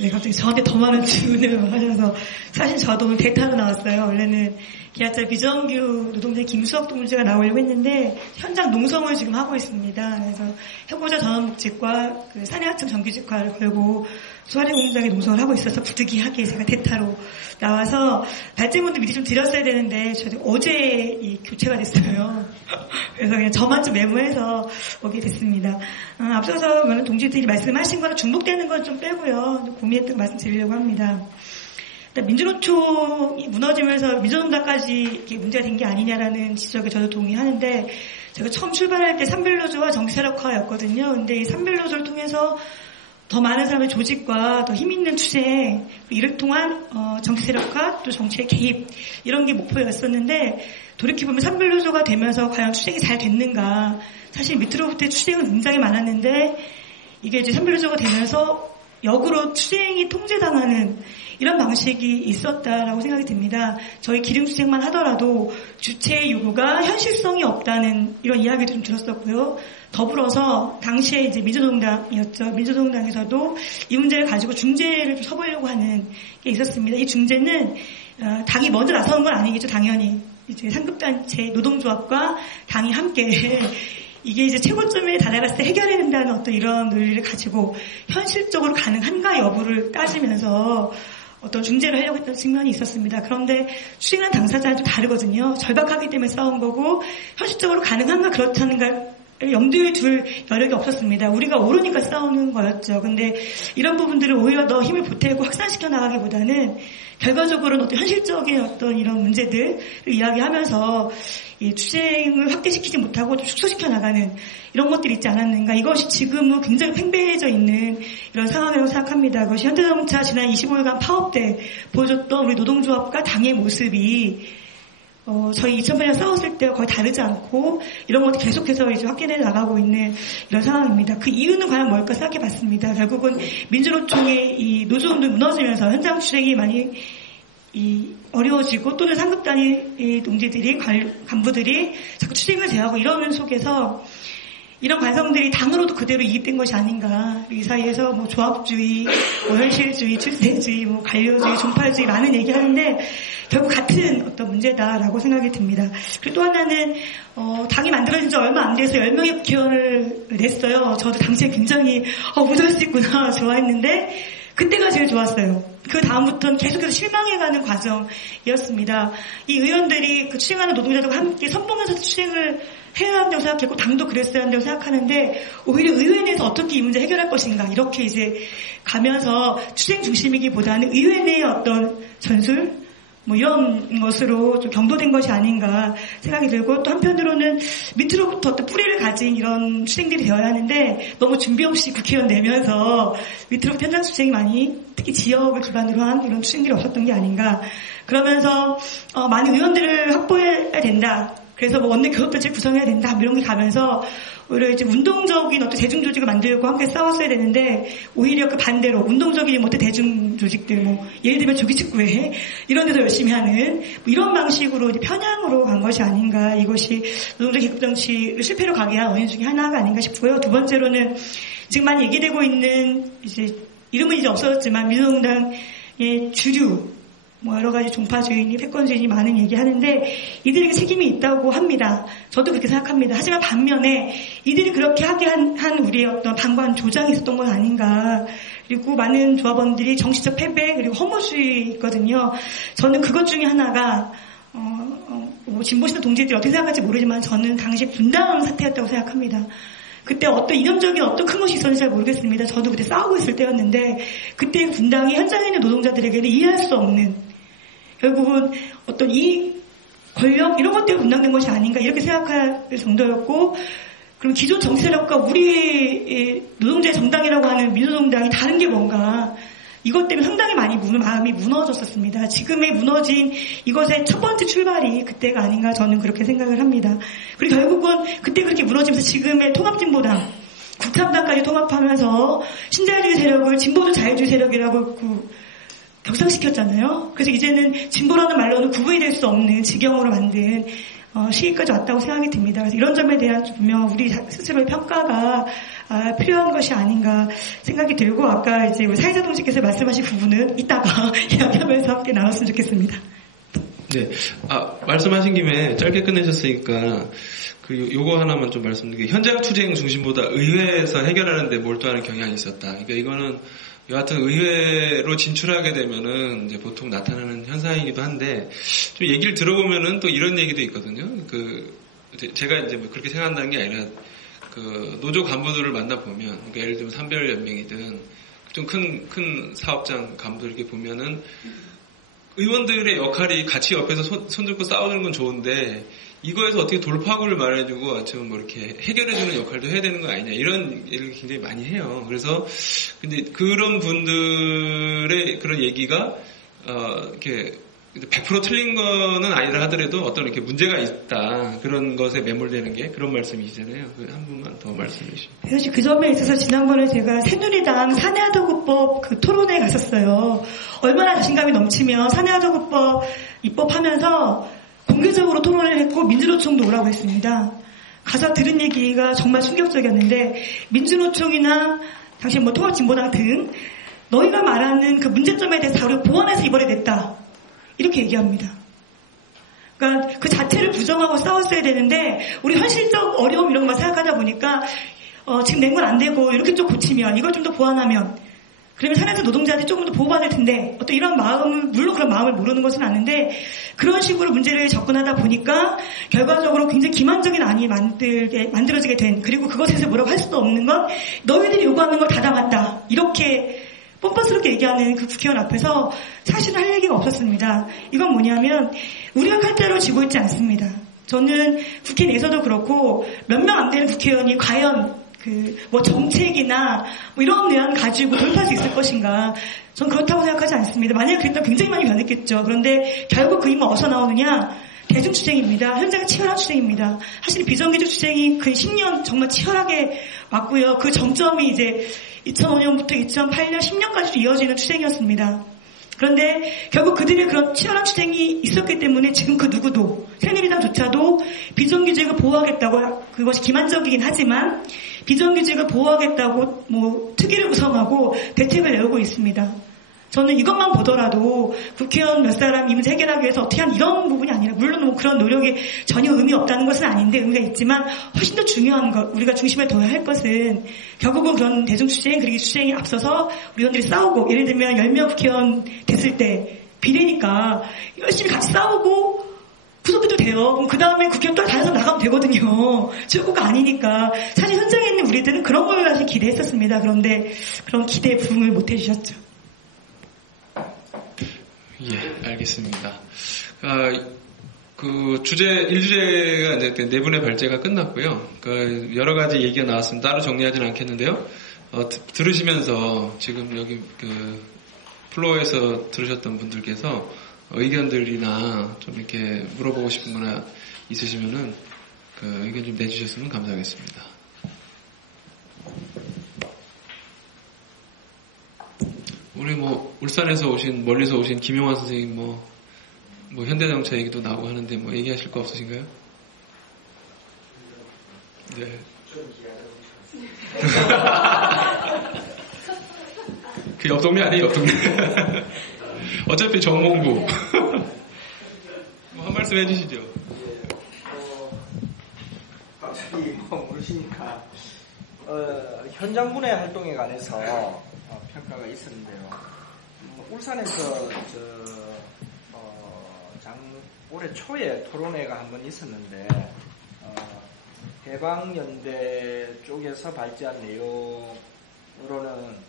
네, 갑자기 저한테 더 많은 질문을 하셔서 사실 저도 오늘 대타로 나왔어요. 원래는 기아차 비정규 노동자 김수혁 동지가 나오려고 했는데 현장 농성을 지금 하고 있습니다. 그래서 해보자 전원복직과 사내하청 정규직화를 걸고 소아리 공장에 농성을 하고 있어서 부득이하게 제가 대타로 나와서 발제문도 미리 좀 드렸어야 되는데 저도 어제 교체가 됐어요. 그래서 그냥 저만 좀 메모해서 오게 됐습니다. 앞서서 많은 동지들이 말씀하신 거랑 중복되는 건 좀 빼고요. 고민했던 거 말씀드리려고 합니다. 민주노총이 무너지면서 민주노동당까지 이렇게 문제가 된 게 아니냐라는 지적에 저도 동의하는데 제가 처음 출발할 때 산별노조와 정치세력화였거든요. 근데 이 산별노조를 통해서 더 많은 사람의 조직과 더 힘있는 투쟁, 이를 통한 정치세력화 또 정치의 개입 이런 게 목표였었는데 돌이켜보면 산별노조가 되면서 과연 투쟁이 잘 됐는가. 사실 밑으로부터 투쟁은 굉장히 많았는데 이게 이제 산별노조가 되면서 역으로 추쟁이 통제당하는 이런 방식이 있었다라고 생각이 듭니다. 저희 기름추쟁만 하더라도 주체의 요구가 현실성이 없다는 이런 이야기도 좀 들었었고요. 더불어서 당시에 이제 민주노동당이었죠. 민주노동당에서도 이 문제를 가지고 중재를 좀 서보려고 하는 게 있었습니다. 이 중재는 당이 먼저 나서는 건 아니겠죠. 당연히 이제 상급단체 노동조합과 당이 함께 이게 이제 최고점에 달아갔을 때 해결해야 된다는 어떤 이런 논리를 가지고 현실적으로 가능한가 여부를 따지면서 어떤 중재를 하려고 했던 측면이 있었습니다. 그런데 추진한 당사자는 좀 다르거든요. 절박하기 때문에 싸운 거고 현실적으로 가능한가 그렇다는가 염두에 둘 여력이 없었습니다. 우리가 오르니까 싸우는 거였죠. 근데 이런 부분들을 오히려 더 힘을 보태고 확산시켜 나가기보다는 결과적으로는 어떤 현실적인 어떤 이런 문제들을 이야기하면서 이 투쟁을 확대시키지 못하고 좀 축소시켜 나가는 이런 것들이 있지 않았는가. 이것이 지금은 굉장히 팽배해져 있는 이런 상황이라고 생각합니다. 그것이 현대자동차 지난 25일간 파업 때 보여줬던 우리 노동조합과 당의 모습이 저희 2008년 싸웠을 때와 거의 다르지 않고 이런 것도 계속해서 이제 확대해 나가고 있는 이런 상황입니다. 그 이유는 과연 뭘까 생각해 봤습니다. 결국은 민주노총의 이 노조운동이 무너지면서 현장 추쟁이 많이 어려워지고 또는 상급 단위 동지들이 간부들이 자꾸 추쟁을 제어하고 이러는 속에서 이런 관성들이 당으로도 그대로 이입된 것이 아닌가. 이 사이에서 뭐 조합주의, 뭐 현실주의, 출세주의, 뭐 관료주의, 종파주의 많은 얘기하는데 결국 같은 어떤 문제다라고 생각이 듭니다. 그리고 또 하나는 당이 만들어진 지 얼마 안 돼서 10명의 국회의원을 냈어요. 저도 당시에 굉장히 무서울 수 있구나 좋아했는데 그때가 제일 좋았어요. 그 다음부터는 계속해서 실망해가는 과정이었습니다. 이 의원들이 그 추쟁하는 노동자들과 함께 선봉에서 추쟁을 해야 한다고 생각했고 당도 그랬어야 한다고 생각하는데 오히려 의회에 내에서 어떻게 이 문제 해결할 것인가 이렇게 이제 가면서 추쟁 중심이기보다는 의회 내의 어떤 전술 뭐 이런 것으로 좀 경도된 것이 아닌가 생각이 들고 또 한편으로는 밑으로부터 어떤 뿌리를 가진 이런 추쟁들이 되어야 하는데 너무 준비 없이 국회의원 내면서 밑으로부터 현장 추쟁이 많이 특히 지역을 기반으로 한 이런 추쟁들이 없었던 게 아닌가. 그러면서 많은 의원들을 확보해야 된다. 그래서 뭐 원내 교섭단체를 구성해야 된다. 이런 게 가면서 오히려 이제 운동적인 어떤 대중 조직을 만들고 함께 싸웠어야 되는데 오히려 그 반대로 운동적인 어떤 대중 조직들 뭐 예를 들면 조기축구회 이런 데서 열심히 하는 뭐 이런 방식으로 이제 편향으로 간 것이 아닌가. 이것이 노동자 계급 정치를 실패로 가게 한 원인 중에 하나가 아닌가 싶고요. 두 번째로는 지금 많이 얘기되고 있는 이제 이름은 이제 없어졌지만 민주노동당의 주류 뭐 여러 가지 종파주의니 패권주의니 많은 얘기하는데 이들에게 책임이 있다고 합니다. 저도 그렇게 생각합니다. 하지만 반면에 이들이 그렇게 하게 한 우리의 어떤 방관 조장이 있었던 건 아닌가. 그리고 많은 조합원들이 정치적 패배 그리고 허무주의 있거든요. 저는 그것 중에 하나가 뭐 진보신당 동지들이 어떻게 생각할지 모르지만 저는 당시 분당 사태였다고 생각합니다. 그때 어떤 이념적인 어떤 큰 것이 있었는지 잘 모르겠습니다. 저도 그때 싸우고 있을 때였는데 그때 분당이 현장에 있는 노동자들에게는 이해할 수 없는 결국은 어떤 이 권력 이런 것 때문에 분당된 것이 아닌가 이렇게 생각할 정도였고 그럼 기존 정치 세력과 우리 노동자의 정당이라고 하는 민주노동당이 다른 게 뭔가 이것 때문에 상당히 많이 마음이 무너졌었습니다. 지금의 무너진 이것의 첫 번째 출발이 그때가 아닌가 저는 그렇게 생각을 합니다. 그리고 결국은 그때 그렇게 무너지면서 지금의 통합진보당, 국탐당까지 통합하면서 신자유주의 세력을 진보적 자유주의 세력이라고 격상시켰잖아요. 그래서 이제는 진보라는 말로는 구분이 될 수 없는 지경으로 만든 시기까지 왔다고 생각이 듭니다. 그래서 이런 점에 대한 분명 우리 스스로의 평가가 필요한 것이 아닌가 생각이 들고 아까 이제 우리 사회자 동지께서 말씀하신 부분은 이따가 이야기하면서 함께 나눴으면 좋겠습니다. 네, 말씀하신 김에 짧게 끝내셨으니까 요거 하나만 좀 말씀드릴게요. 현장 투쟁 중심보다 의회에서 해결하는 데 몰두하는 경향이 있었다. 그러니까 이거는 여하튼 의회로 진출하게 되면은 이제 보통 나타나는 현상이기도 한데 좀 얘기를 들어보면은 또 이런 얘기도 있거든요. 제가 이제 뭐 그렇게 생각한다는 게 아니라 노조 간부들을 만나보면 그러니까 예를 들면 삼별연맹이든 좀 큰 사업장 간부들 이렇게 보면은 의원들의 역할이 같이 옆에서 손들고 싸우는 건 좋은데 이거에서 어떻게 돌파구를 마련해주고 좀 뭐 이렇게 해결해주는 역할도 해야 되는 거 아니냐 이런 얘기를 굉장히 많이 해요. 그래서 근데 그런 분들의 그런 얘기가 이렇게 100% 틀린 거는 아니라 하더라도 어떤 이렇게 문제가 있다. 그런 것에 매몰되는 게 그런 말씀이시잖아요. 한 분만 더 말씀해 주시죠. 사실 그 점에 있어서 지난번에 제가 새누리당 사내하도급법 그 토론회에 갔었어요. 얼마나 자신감이 넘치면 사내하도급법 입법하면서 공개적으로 토론을 했고 민주노총도 오라고 했습니다. 가서 들은 얘기가 정말 충격적이었는데 민주노총이나 당시 뭐 통합진보당 등 너희가 말하는 그 문제점에 대해서 우리가 보완해서 이번에 냈다. 이렇게 얘기합니다. 그러니까 그 자체를 부정하고 싸웠어야 되는데 우리 현실적 어려움 이런 것만 생각하다 보니까 지금 낸 건 안 되고 이렇게 좀 고치면 이걸 좀 더 보완하면 그러면 산에서 노동자들이 조금 더 보호받을 텐데 어떤 이런 마음은 물론 그런 마음을 모르는 것은 아는데 그런 식으로 문제를 접근하다 보니까 결과적으로 굉장히 기만적인 안이 만들어지게 된 그리고 그것에서 뭐라고 할 수도 없는 건 너희들이 요구하는 걸 다 담았다 이렇게 뻔뻔스럽게 얘기하는 그 국회의원 앞에서 사실은 할 얘기가 없었습니다. 이건 뭐냐면 우리가 칼자루 쥐고 있지 않습니다. 저는 국회 내에서도 그렇고 몇 명 안 되는 국회의원이 과연 뭐 정책이나 뭐 이런 내용 가지고 돌파할 수 있을 것인가? 전 그렇다고 생각하지 않습니다. 만약에 그랬다면 굉장히 많이 변했겠죠. 그런데 결국 그 힘은 어디서 나오느냐? 대중투쟁입니다. 현장은 치열한 투쟁입니다. 사실 비정규직 투쟁이 그 10년 정말 치열하게 왔고요. 그 정점이 이제 2005년부터 2008년, 10년까지도 이어지는 투쟁이었습니다. 그런데 결국 그들의 그런 치열한 투쟁이 있었기 때문에 지금 그 누구도 새누리당조차도 비정규직을 보호하겠다고 그것이 기만적이긴 하지만 비정규직을 보호하겠다고 뭐 특위를 구성하고 대책을 내오고 있습니다. 저는 이것만 보더라도 국회의원 몇 사람 이 문제 해결하기 위해서 어떻게 한 이런 부분이 아니라 물론 뭐 그런 노력이 전혀 의미 없다는 것은 아닌데 의미가 있지만 훨씬 더 중요한 것 우리가 중심에 둬야 할 것은 결국은 그런 대중투쟁 그리고 투쟁에 앞서서 우리 의원들이 싸우고 예를 들면 10명 국회의원 됐을 때 비례니까 열심히 같이 싸우고 구속도 돼요. 그럼 그 다음에 국회의원 또 다른 사람 나가면 되거든요. 최고가 아니니까 사실 현장에 있는 우리들은 그런 걸 사실 기대했었습니다. 그런데 그런 기대에 부응을 못 해주셨죠. 예, 알겠습니다. 그 주제 1주제가 이제 네 분의 발제가 끝났고요. 그 여러 가지 얘기가 나왔으면 따로 정리하지는 않겠는데요. 들으시면서 지금 여기 그 플로어에서 들으셨던 분들께서 의견들이나 좀 이렇게 물어보고 싶은 거나 있으시면은 그 의견 좀 내주셨으면 감사하겠습니다. 우리 뭐 울산에서 오신 멀리서 오신 김용환 선생님 뭐 현대자동차 얘기도 나오고 하는데 뭐 얘기하실 거 없으신가요? 네. 그 옆 동네 아니에요, 옆 동네. 어차피 정몽구. 뭐 한 말씀 해주시죠. 갑자기 모르시니까 현장분해 활동에 관해서 평가가 있었는데요. 울산에서 올해 초에 토론회가 한번 있었는데 해방연대 쪽에서 발제한 내용으로는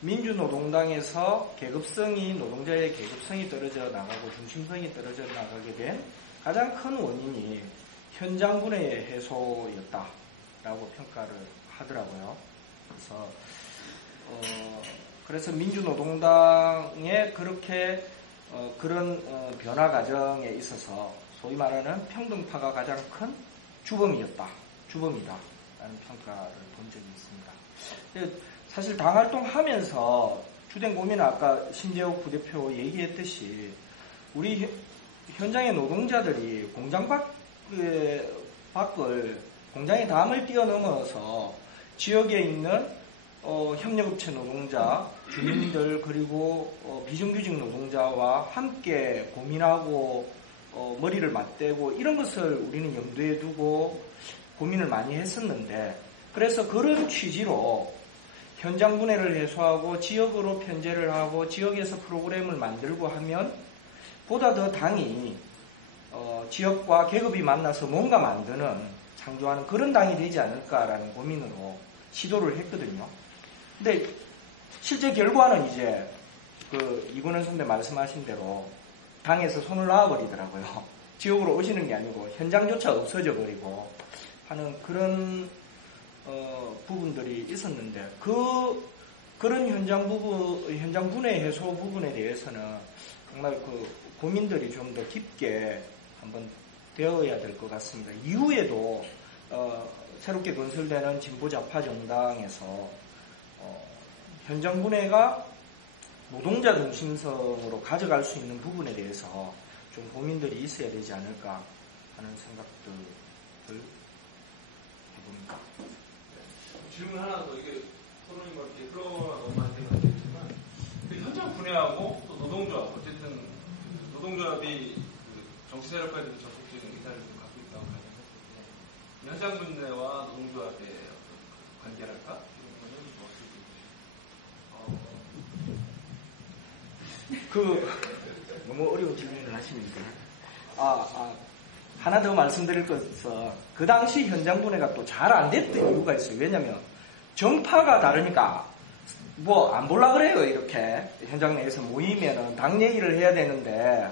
민주노동당에서 노동자의 계급성이 떨어져 나가고 중심성이 떨어져 나가게 된 가장 큰 원인이 현장분해 해소였다라고 평가를 하더라고요. 그래서 민주노동당의 그렇게 그런 변화 과정에 있어서 소위 말하는 평등파가 가장 큰 주범이다라는 평가를 본 적이 있습니다. 사실 당 활동하면서 주된 고민은 아까 신재욱 부대표 얘기했듯이 우리 현장의 노동자들이 공장 밖을 공장의 담을 뛰어넘어서 지역에 있는 협력업체 노동자, 주민들 그리고 비정규직 노동자와 함께 고민하고 머리를 맞대고 이런 것을 우리는 염두에 두고 고민을 많이 했었는데 그래서 그런 취지로 현장 분해를 해소하고 지역으로 편제를 하고 지역에서 프로그램을 만들고 하면 보다 더 당이 지역과 계급이 만나서 뭔가 만드는 창조하는 그런 당이 되지 않을까라는 고민으로 시도를 했거든요. 근데 실제 결과는 이제 이근원 선배 말씀하신 대로 당에서 손을 놔버리더라고요. 지역으로 오시는 게 아니고 현장조차 없어져 버리고 하는 그런 부분들이 있었는데 그런 현장 분해 해소 부분에 대해서는 정말 고민들이 좀 더 깊게 한번 되어야 될 것 같습니다. 이후에도 새롭게 건설되는 진보좌파 정당에서 현장 분해가 노동자 중심성으로 가져갈 수 있는 부분에 대해서 좀 고민들이 있어야 되지 않을까 하는 생각들을 해봅니다. 질문 하나 더, 이게 토론이 이렇게 흘러가 너무 많이 되면 안 되지만, 현장 분해하고 또 노동조합, 어쨌든 노동조합이 정치 세력과의 적극적인 의사를 좀 갖고 있다고 가정했을 때, 현장 분해와 노동조합의 관계랄까? 이런 거는 좀 어떻게 보시죠? 너무 어려운 질문을 하시니까. 하나 더 말씀드릴 것은, 그 당시 현장 분해가 또 잘 안 됐던 이유가 있어요. 왜냐면, 정파가 다르니까, 안 볼라 그래요, 이렇게. 현장 내에서 모이면은, 당 얘기를 해야 되는데,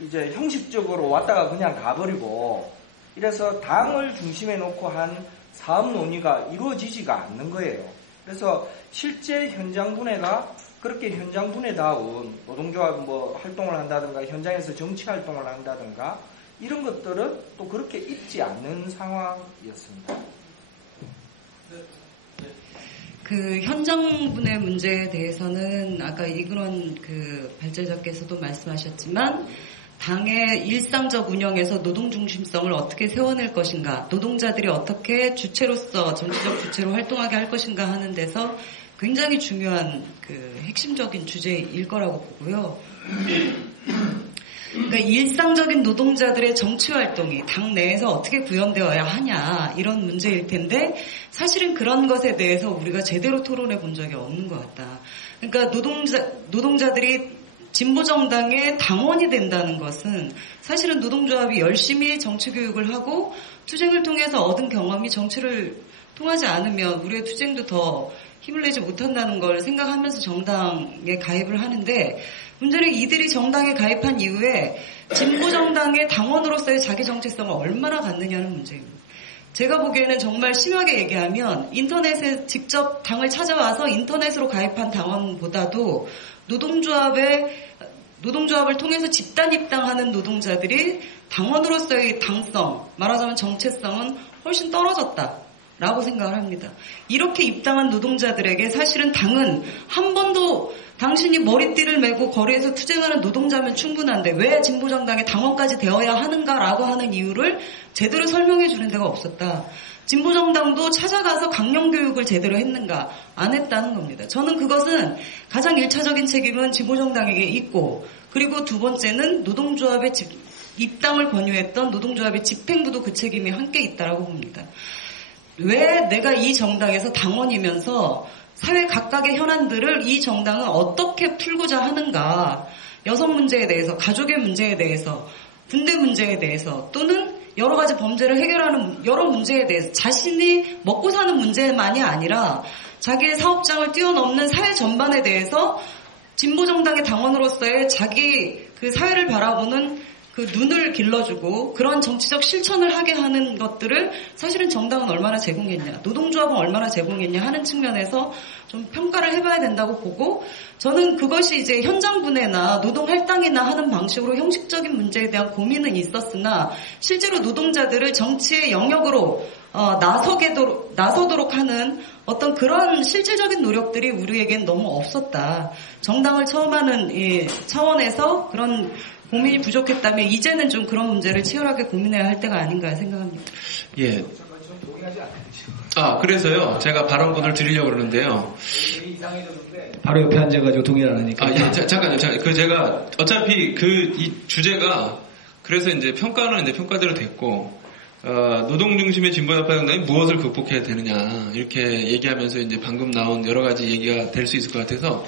이제 형식적으로 왔다가 그냥 가버리고, 이래서 당을 중심에 놓고 한 사업 논의가 이루어지지가 않는 거예요. 그래서 실제 현장 분해가 그렇게 현장 분해다운 노동조합 활동을 한다든가 현장에서 정치 활동을 한다든가 이런 것들은 또 그렇게 있지 않는 상황이었습니다. 그 현장 분해 문제에 대해서는 아까 이근원 그 발제자께서도 말씀하셨지만 당의 일상적 운영에서 노동 중심성을 어떻게 세워낼 것인가, 노동자들이 어떻게 주체로서 정치적 주체로 활동하게 할 것인가 하는 데서 굉장히 중요한 그 핵심적인 주제일 거라고 보고요. 그러니까 일상적인 노동자들의 정치 활동이 당 내에서 어떻게 구현되어야 하냐 이런 문제일 텐데 사실은 그런 것에 대해서 우리가 제대로 토론해 본 적이 없는 것 같다. 그러니까 노동자들이 진보정당의 당원이 된다는 것은 사실은 노동조합이 열심히 정치교육을 하고 투쟁을 통해서 얻은 경험이 정치를 통하지 않으면 우리의 투쟁도 더 힘을 내지 못한다는 걸 생각하면서 정당에 가입을 하는데 문제는 이들이 정당에 가입한 이후에 진보정당의 당원으로서의 자기 정체성을 얼마나 갖느냐는 문제입니다. 제가 보기에는 정말 심하게 얘기하면 인터넷에 직접 당을 찾아와서 인터넷으로 가입한 당원보다도 노동조합을 통해서 집단 입당하는 노동자들이 당원으로서의 당성, 말하자면 정체성은 훨씬 떨어졌다라고 생각을 합니다. 이렇게 입당한 노동자들에게 사실은 당은 한 번도 당신이 머리띠를 메고 거리에서 투쟁하는 노동자면 충분한데 왜 진보정당의 당원까지 되어야 하는가라고 하는 이유를 제대로 설명해 주는 데가 없었다. 진보정당도 찾아가서 강령교육을 제대로 했는가? 안 했다는 겁니다. 저는 그것은 가장 1차적인 책임은 진보정당에게 있고 그리고 두 번째는 노동조합의 입당을 권유했던 노동조합의 집행부도 그 책임이 함께 있다고 봅니다. 왜 내가 이 정당에서 당원이면서 사회 각각의 현안들을 이 정당은 어떻게 풀고자 하는가? 여성 문제에 대해서, 가족의 문제에 대해서, 군대 문제에 대해서 또는 여러 가지 범죄를 해결하는 여러 문제에 대해서 자신이 먹고 사는 문제만이 아니라 자기의 사업장을 뛰어넘는 사회 전반에 대해서 진보정당의 당원으로서의 자기 그 사회를 바라보는 그 눈을 길러주고 그런 정치적 실천을 하게 하는 것들을 사실은 정당은 얼마나 제공했냐, 노동조합은 얼마나 제공했냐 하는 측면에서 좀 평가를 해봐야 된다고 보고 저는 그것이 이제 현장 분해나 노동 할당이나 하는 방식으로 형식적인 문제에 대한 고민은 있었으나 실제로 노동자들을 정치의 영역으로 나서도록 하는 어떤 그런 실질적인 노력들이 우리에겐 너무 없었다. 정당을 처음 하는 이 차원에서 그런 고민이 부족했다면 이제는 좀 그런 문제를 치열하게 고민해야 할 때가 아닌가 생각합니다. 예. 그래서요. 제가 발언권을 드리려고 그러는데요. 바로 옆에 앉아가지고 동의를 안 하니까. 잠깐요. 제가 어차피 이 주제가 그래서 이제 평가는 이제 평가대로 됐고 노동 중심의 진보좌파 정당이 무엇을 극복해야 되느냐 이렇게 얘기하면서 이제 방금 나온 여러 가지 얘기가 될 수 있을 것 같아서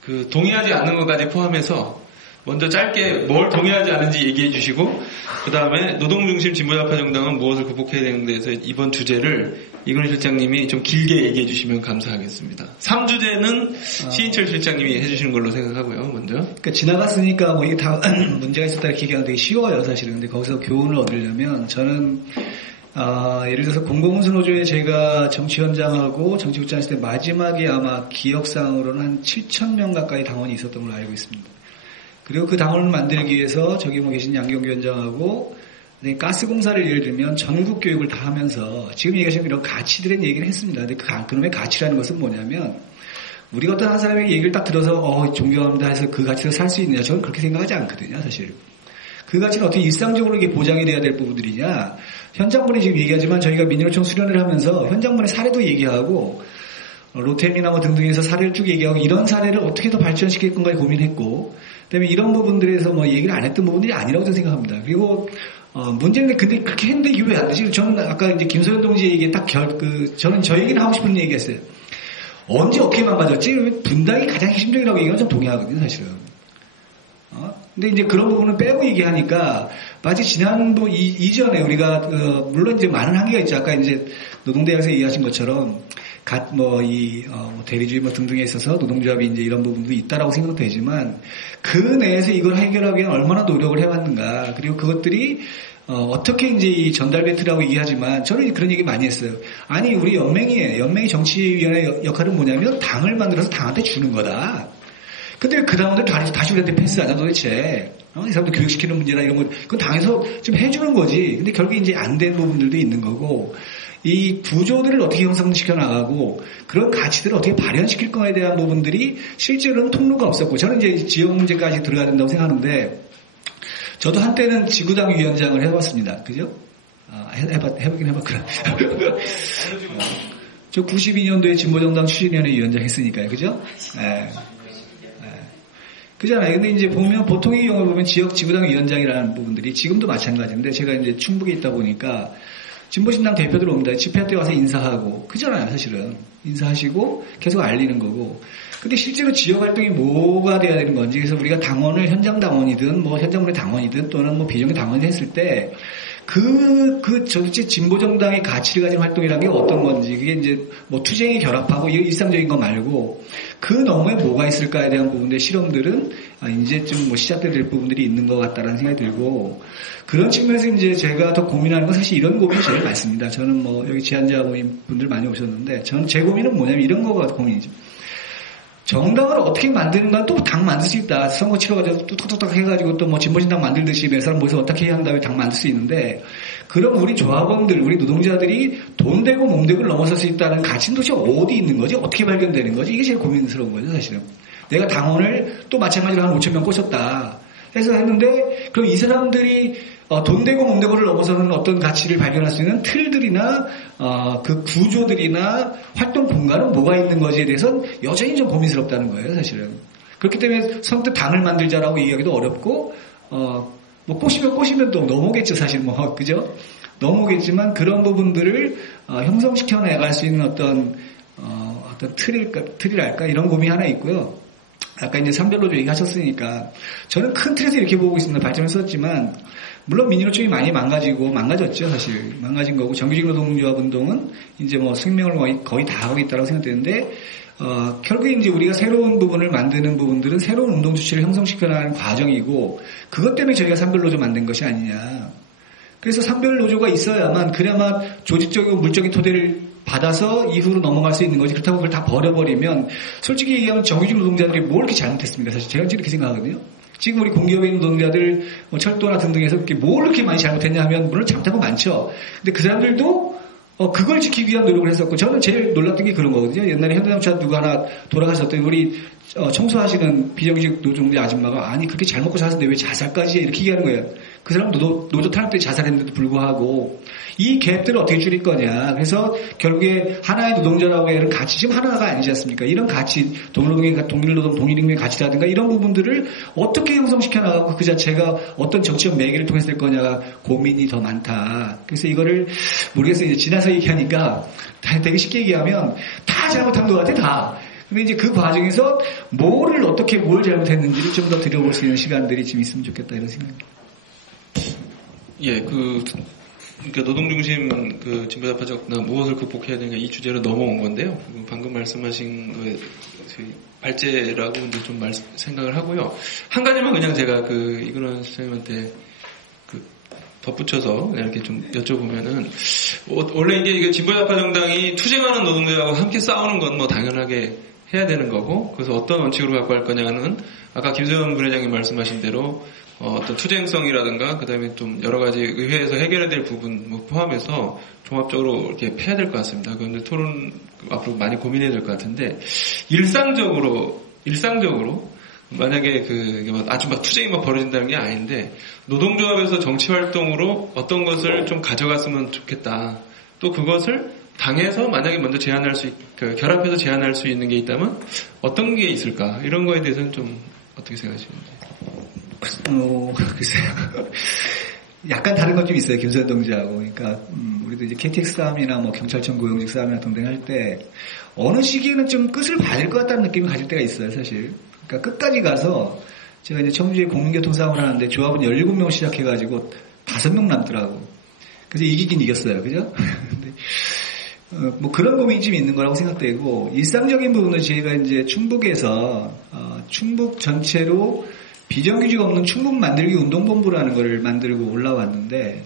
그 동의하지 않는 것까지 포함해서 먼저 짧게 뭘 동의하지 않은지 얘기해 주시고 그 다음에 노동중심 진보좌파 정당은 무엇을 극복해야 되는 데서 이번 주제를 이근원 실장님이 좀 길게 얘기해 주시면 감사하겠습니다. 3주제는 시인철 실장님이 해주시는 걸로 생각하고요. 먼저. 그러니까 지나갔으니까 이게 다 문제가 있었다 이렇게 얘기하면 되게 쉬워요 사실은. 근데 거기서 교훈을 얻으려면 저는 예를 들어서 공공운수노조에 제가 정치 현장하고 정치국장 했을 때 마지막에 아마 기억상으로는 한 7,000명 가까이 당원이 있었던 걸로 알고 있습니다. 그리고 그 당원을 만들기 위해서 저기 뭐 계신 양경규 위원장하고 가스공사를 예를 들면 전국 교육을 다 하면서 지금 얘기하신 이런 가치들의 얘기를 했습니다. 근데 그놈의 가치라는 것은 뭐냐면 우리가 어떤 한 사람의 얘기를 딱 들어서 존경합니다 해서 그 가치를 살 수 있느냐 저는 그렇게 생각하지 않거든요. 사실. 그 가치는 어떻게 일상적으로 이게 보장이 돼야 될 부분들이냐. 현장분이 지금 얘기하지만 저희가 민주노총 수련을 하면서 현장분의 사례도 얘기하고 로템이나 뭐 등등에서 사례를 쭉 얘기하고 이런 사례를 어떻게 더 발전시킬 건가에 고민했고 그다음에 이런 부분들에서 뭐 얘기를 안 했던 부분들이 아니라고 저는 생각합니다. 그리고 문제는 근데 그렇게 했는데 이게 왜 안 되지? 저는 아까 이제 김소연 동지 얘기에 딱 저는 저 얘기는 하고 싶은 얘기했어요. 언제 어떻게 망가졌지? 분당이 가장 핵심적이라고 얘기하면 좀 동의하거든요, 사실은. 근데 이제 그런 부분을 빼고 얘기하니까 마치 지난번 이전에 우리가 물론 이제 많은 한계가 있죠. 아까 이제 노동대학에서 얘기하신 것처럼 대리주의 등등에 있어서 노동조합이 이제 이런 부분도 있다라고 생각되지만 그 내에서 이걸 해결하기 위해 얼마나 노력을 해왔는가. 그리고 그것들이 어떻게 이제 이 전달 배틀이라고 얘기하지만 저는 그런 얘기 많이 했어요. 아니 우리 연맹이 정치위원회 역할은 뭐냐면 당을 만들어서 당한테 주는 거다. 근데 그 당원들 다시 우리한테 패스하자 도대체. 이 사람들 교육시키는 문제나 이런 거 그건 당에서 좀 해주는 거지. 근데 결국에 이제 안 된 부분들도 있는 거고 이 구조들을 어떻게 형성시켜 나가고 그런 가치들을 어떻게 발현시킬 거에 대한 부분들이 실제로는 통로가 없었고 저는 이제 지역 문제까지 들어가야 된다고 생각하는데 저도 한때는 지구당 위원장을 해봤습니다. 그죠? 해보긴 해봤구나. 저 92년도에 진보정당 추진위원회 위원장 했으니까요. 그죠? 네. 그잖아요. 근데 이제 보면 보통의 경우에 보면 지역 지구당 위원장이라는 부분들이 지금도 마찬가지인데 제가 이제 충북에 있다 보니까 진보신당 대표들 옵니다. 집회 때 와서 인사하고 그잖아요. 사실은 인사하시고 계속 알리는 거고. 근데 실제로 지역 활동이 뭐가 돼야 되는 건지 그래서 우리가 당원을 현장 당원이든 뭐 현장분의 당원이든 또는 뭐 비정의 당원이 했을 때 전체 진보정당의 가치를 가진 활동이라는 게 어떤 건지, 그게 이제 뭐 투쟁이 결합하고 일상적인 거 말고 그 너머에 뭐가 있을까에 대한 부분의 실험들은 이제쯤 뭐 시작될 부분들이 있는 것 같다라는 생각이 들고 그런 측면에서 이제 제가 더 고민하는 건 사실 이런 고민이 제일 많습니다. 저는 뭐 여기 제안자 분들 많이 오셨는데 저는 제 고민은 뭐냐면 이런 거가 고민이죠. 정당을 어떻게 만드는가 또 당 만들 수 있다. 선거 치러가지고 뚝뚝뚝 해가지고 또 뭐 진보신당 만들듯이 몇 사람 모여서 어떻게 해야 한다면 당 만들 수 있는데 그럼 우리 조합원들, 우리 노동자들이 돈 되고 몸 되고 넘어설 수 있다는 가치는 도대체 어디 있는 거지? 어떻게 발견되는 거지? 이게 제일 고민스러운 거죠, 사실은. 내가 당원을 또 마찬가지로 한 5,000명 꼬셨다. 해서 했는데 그럼 이 사람들이 돈 되고 몸 되고를 넘어서는 어떤 가치를 발견할 수 있는 틀들이나 그 구조들이나 활동 공간은 뭐가 있는 거지에 대해서는 여전히 좀 고민스럽다는 거예요, 사실은. 그렇기 때문에 선뜻 당을 만들자라고 얘기하기도 어렵고 뭐 꼬시면 또 넘어오겠죠, 사실 뭐 그죠? 넘어오겠지만 그런 부분들을 형성시켜 나갈 수 있는 어떤 틀이랄까 이런 고민이 하나 있고요. 아까 이제 산별노조 얘기하셨으니까 저는 큰 틀에서 이렇게 보고 있습니다. 발전을 썼지만 물론 민주노총이 많이 망가졌죠, 사실. 망가진 거고 정규직 노동조합 운동은 이제 뭐 생명을 거의 다 하고 있다고 생각되는데 결국에 이제 우리가 새로운 부분을 만드는 부분들은 새로운 운동 주체를 형성시켜 나가는 과정이고 그것 때문에 저희가 산별노조 만든 것이 아니냐. 그래서 산별노조가 있어야만 그나마 조직적이고 물적인 토대를 받아서 이후로 넘어갈 수 있는 거지. 그렇다고 그걸 다 버려버리면 솔직히 얘기하면 정규직 노동자들이 뭘 이렇게 잘못했습니까? 사실 제가 이렇게 생각하거든요. 지금 우리 공기업에 있는 노동자들 뭐 철도나 등등에서 뭘 이렇게 많이 잘못했냐 하면 물론 잘못한 거 많죠. 근데 그 사람들도 그걸 지키기 위한 노력을 했었고 저는 제일 놀랐던 게 그런 거거든요. 옛날에 현대자동차 누가 하나 돌아가셨더니 우리 청소하시는 비정규직 노동자 아줌마가 아니 그렇게 잘 먹고 사는데 왜 자살까지 이렇게 얘기하는 거예요. 그 사람도 노조 탄압 때 자살했는데도 불구하고 이 갭들을 어떻게 줄일 거냐. 그래서 결국에 하나의 노동자라고 하는 가치 지금 하나가 아니지 않습니까? 이런 가치, 동일노동, 동일임금의 가치라든가 이런 부분들을 어떻게 형성시켜 나가고 그 자체가 어떤 정치적 매개를 통해서 될 거냐가 고민이 더 많다. 그래서 이거를 모르겠어요. 이제 지나서 얘기하니까 되게 쉽게 얘기하면 다 잘못한 것 같아, 다. 근데 이제 그 과정에서 뭘 잘못했는지를 좀 더 들여볼 수 있는 시간들이 지금 있으면 좋겠다 이런 생각입니다. 예, 그러니까 노동중심 진보자파적 무엇을 극복해야 되는가 이 주제로 넘어온 건데요. 방금 말씀하신 발제라고 좀 생각을 하고요. 한 가지만 그냥 제가 이근원 선생님한테 덧붙여서 그냥 이렇게 좀 여쭤보면은 원래 이게 진보자파 정당이 투쟁하는 노동자하고 함께 싸우는 건 뭐 당연하게 해야 되는 거고, 그래서 어떤 원칙으로 갖고 갈 거냐는 아까 김세현 부회장님 말씀하신 대로 어떤 투쟁성이라든가 그다음에 좀 여러 가지 의회에서 해결해야 될 부분 뭐 포함해서 종합적으로 이렇게 해야 될 것 같습니다. 그런데 토론 앞으로 많이 고민해야 될 것 같은데 일상적으로 만약에 아주 막 투쟁이 막 벌어진다는 게 아닌데 노동조합에서 정치 활동으로 어떤 것을 좀 가져갔으면 좋겠다. 또 그것을 당에서 만약에 먼저 결합해서 제안할 수 있는 게 있다면 어떤 게 있을까? 이런 거에 대해서는 좀 어떻게 생각하시는지. 글쎄요. 약간 다른 건 좀 있어요. 김세현 동지하고. 그러니까, 우리도 이제 KTX 싸움이나 뭐 경찰청 고용직 싸움이나 동등할 때, 어느 시기에는 좀 끝을 봐야 될 것 같다는 느낌을 가질 때가 있어요, 사실. 그러니까 끝까지 가서, 제가 이제 청주에 공민교통 싸움을 하는데, 조합은 17명 시작해가지고 5명 남더라고. 그래서 이기긴 이겼어요. 그죠? 근데, 뭐 그런 고민이 좀 있는 거라고 생각되고, 일상적인 부분은 제가 이제 충북에서, 충북 전체로 비정규직 없는 충북 만들기 운동본부라는 걸 만들고 올라왔는데,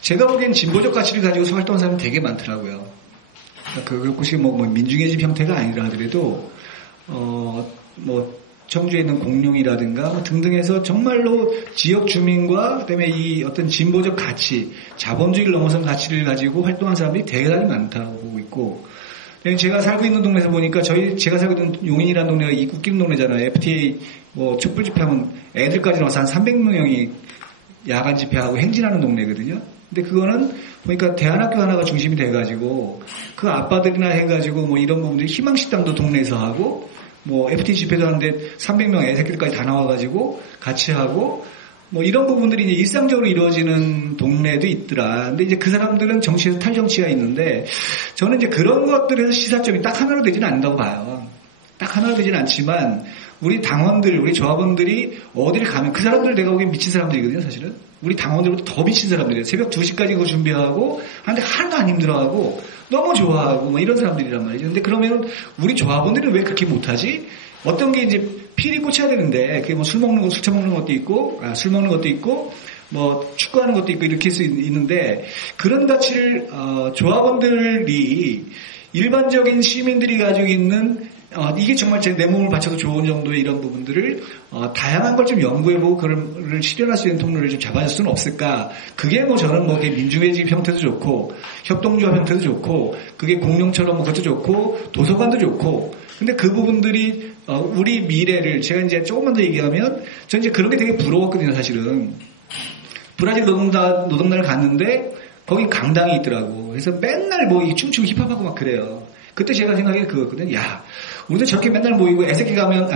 제가 보기엔 진보적 가치를 가지고 활동하는 사람이 되게 많더라고요. 그것이 뭐 민중의 형태가 아니라 하더라도, 뭐, 청주에 있는 공룡이라든가 뭐 등등해서 정말로 지역 주민과 그다음에 이 어떤 진보적 가치, 자본주의를 넘어선 가치를 가지고 활동하는 사람들이 대단히 많다고 보고 있고, 제가 살고 있는 동네에서 보니까 제가 살고 있는 용인이라는 동네가 입국 끼는 동네잖아요. FTA 뭐 촛불 집회하면 애들까지 나와서 한 300명이 야간 집회하고 행진하는 동네거든요. 근데 그거는 보니까 대안학교 하나가 중심이 돼가지고 그 아빠들이나 해가지고 뭐 이런 부분들이 희망식당도 동네에서 하고 뭐 FTA 집회도 하는데 300명 애새끼들까지 다 나와가지고 같이 하고 뭐 이런 부분들이 이제 일상적으로 이루어지는 동네도 있더라. 근데 이제 그 사람들은 정치에서 탈정치가 있는데 저는 이제 그런 것들에서 시사점이 딱 하나로 되지는 않는다고 봐요. 딱 하나로 되지는 않지만 우리 당원들, 우리 조합원들이 어디를 가면 그 사람들 내가 보기엔 미친 사람들이거든요, 사실은. 우리 당원들보다 더 미친 사람들이에요. 새벽 2시까지 그거 준비하고 하는데 하나도 안 힘들어하고 너무 좋아하고 뭐 이런 사람들이란 말이죠. 근데 그러면 우리 조합원들은 왜 그렇게 못하지? 어떤 게 이제 필이 꽂혀야 되는데 그게 뭐 술 처먹는 것도 있고 술 먹는 것도 있고 뭐 축구하는 것도 있고 이렇게 할 수 있는데 그런 가치를 조합원들이 일반적인 시민들이 가지고 있는 이게 정말 내 몸을 바쳐도 좋은 정도의 이런 부분들을 다양한 걸 좀 연구해보고 그걸 실현할 수 있는 통로를 좀 잡아줄 수는 없을까? 그게 뭐 저는 뭐 민중회집 형태도 좋고 협동조합 형태도 좋고 그게 공룡처럼 뭐 그것도 좋고 도서관도 좋고 근데 그 부분들이 우리 미래를 제가 이제 조금만 더 얘기하면 전 이제 그런 게 되게 부러웠거든요, 사실은. 브라질 노동날을 갔는데 거기 강당이 있더라고. 그래서 맨날 뭐 춤추고 힙합하고 막 그래요. 그때 제가 생각이 그거였거든. 야, 우리도 저렇게 맨날 모이고 애들 가면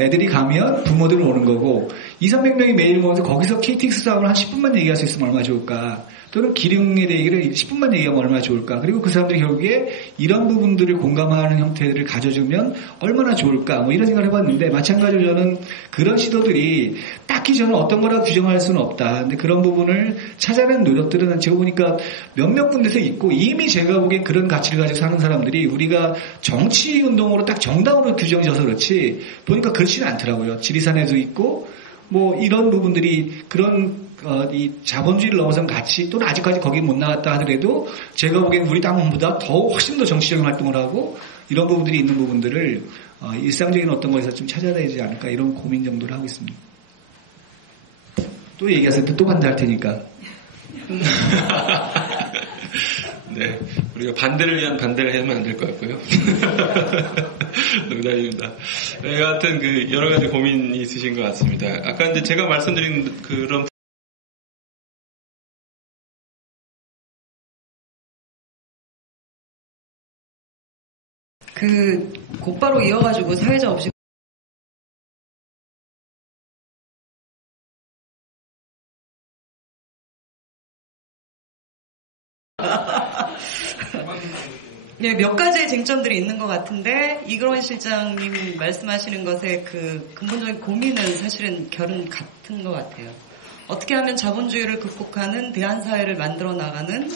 애들이 가면 부모들은 오는 거고 200-300명이 매일 모여서 거기서 KTX 싸움을 한 10분만 얘기할 수 있으면 얼마나 좋을까. 또는 기름에 대해 얘기를 10분만 얘기하면 얼마나 좋을까. 그리고 그 사람들이 결국에 이런 부분들을 공감하는 형태를 가져주면 얼마나 좋을까. 뭐 이런 생각을 해봤는데 마찬가지로 저는 그런 시도들이 딱히 저는 어떤 거라고 규정할 수는 없다. 근데 그런 부분을 찾아내는 노력들은 제가 보니까 몇몇 군데서 있고 이미 제가 보기엔 그런 가치를 가지고 사는 사람들이 우리가 정치운동으로 딱 정당으로 규정져서 그렇지 보니까 그렇지는 않더라고요. 지리산에도 있고 뭐 이런 부분들이 그런 이 자본주의를 넘어선 가치 또는 아직까지 거기 못 나갔다 하더라도 제가 보기엔 우리 당원보다 훨씬 더 정치적인 활동을 하고 이런 부분들이 있는 부분들을 일상적인 어떤 거에서 좀 찾아야 되지 않을까 이런 고민 정도를 하고 있습니다. 또 얘기하세요. 또 반대할 테니까. 네, 우리가 반대를 위한 반대를 하면 안 될 것 같고요. 농담입니다. 네, 여하튼 여러 가지 고민이 있으신 것 같습니다. 아까 이제 제가 말씀드린 그런 곧바로 이어가지고 사회자 없이 네, 몇 가지의 쟁점들이 있는 것 같은데 이그런 실장님이 말씀하시는 것의 그 근본적인 고민은 사실은 결은 같은 것 같아요. 어떻게 하면 자본주의를 극복하는 대한사회를 만들어 나가는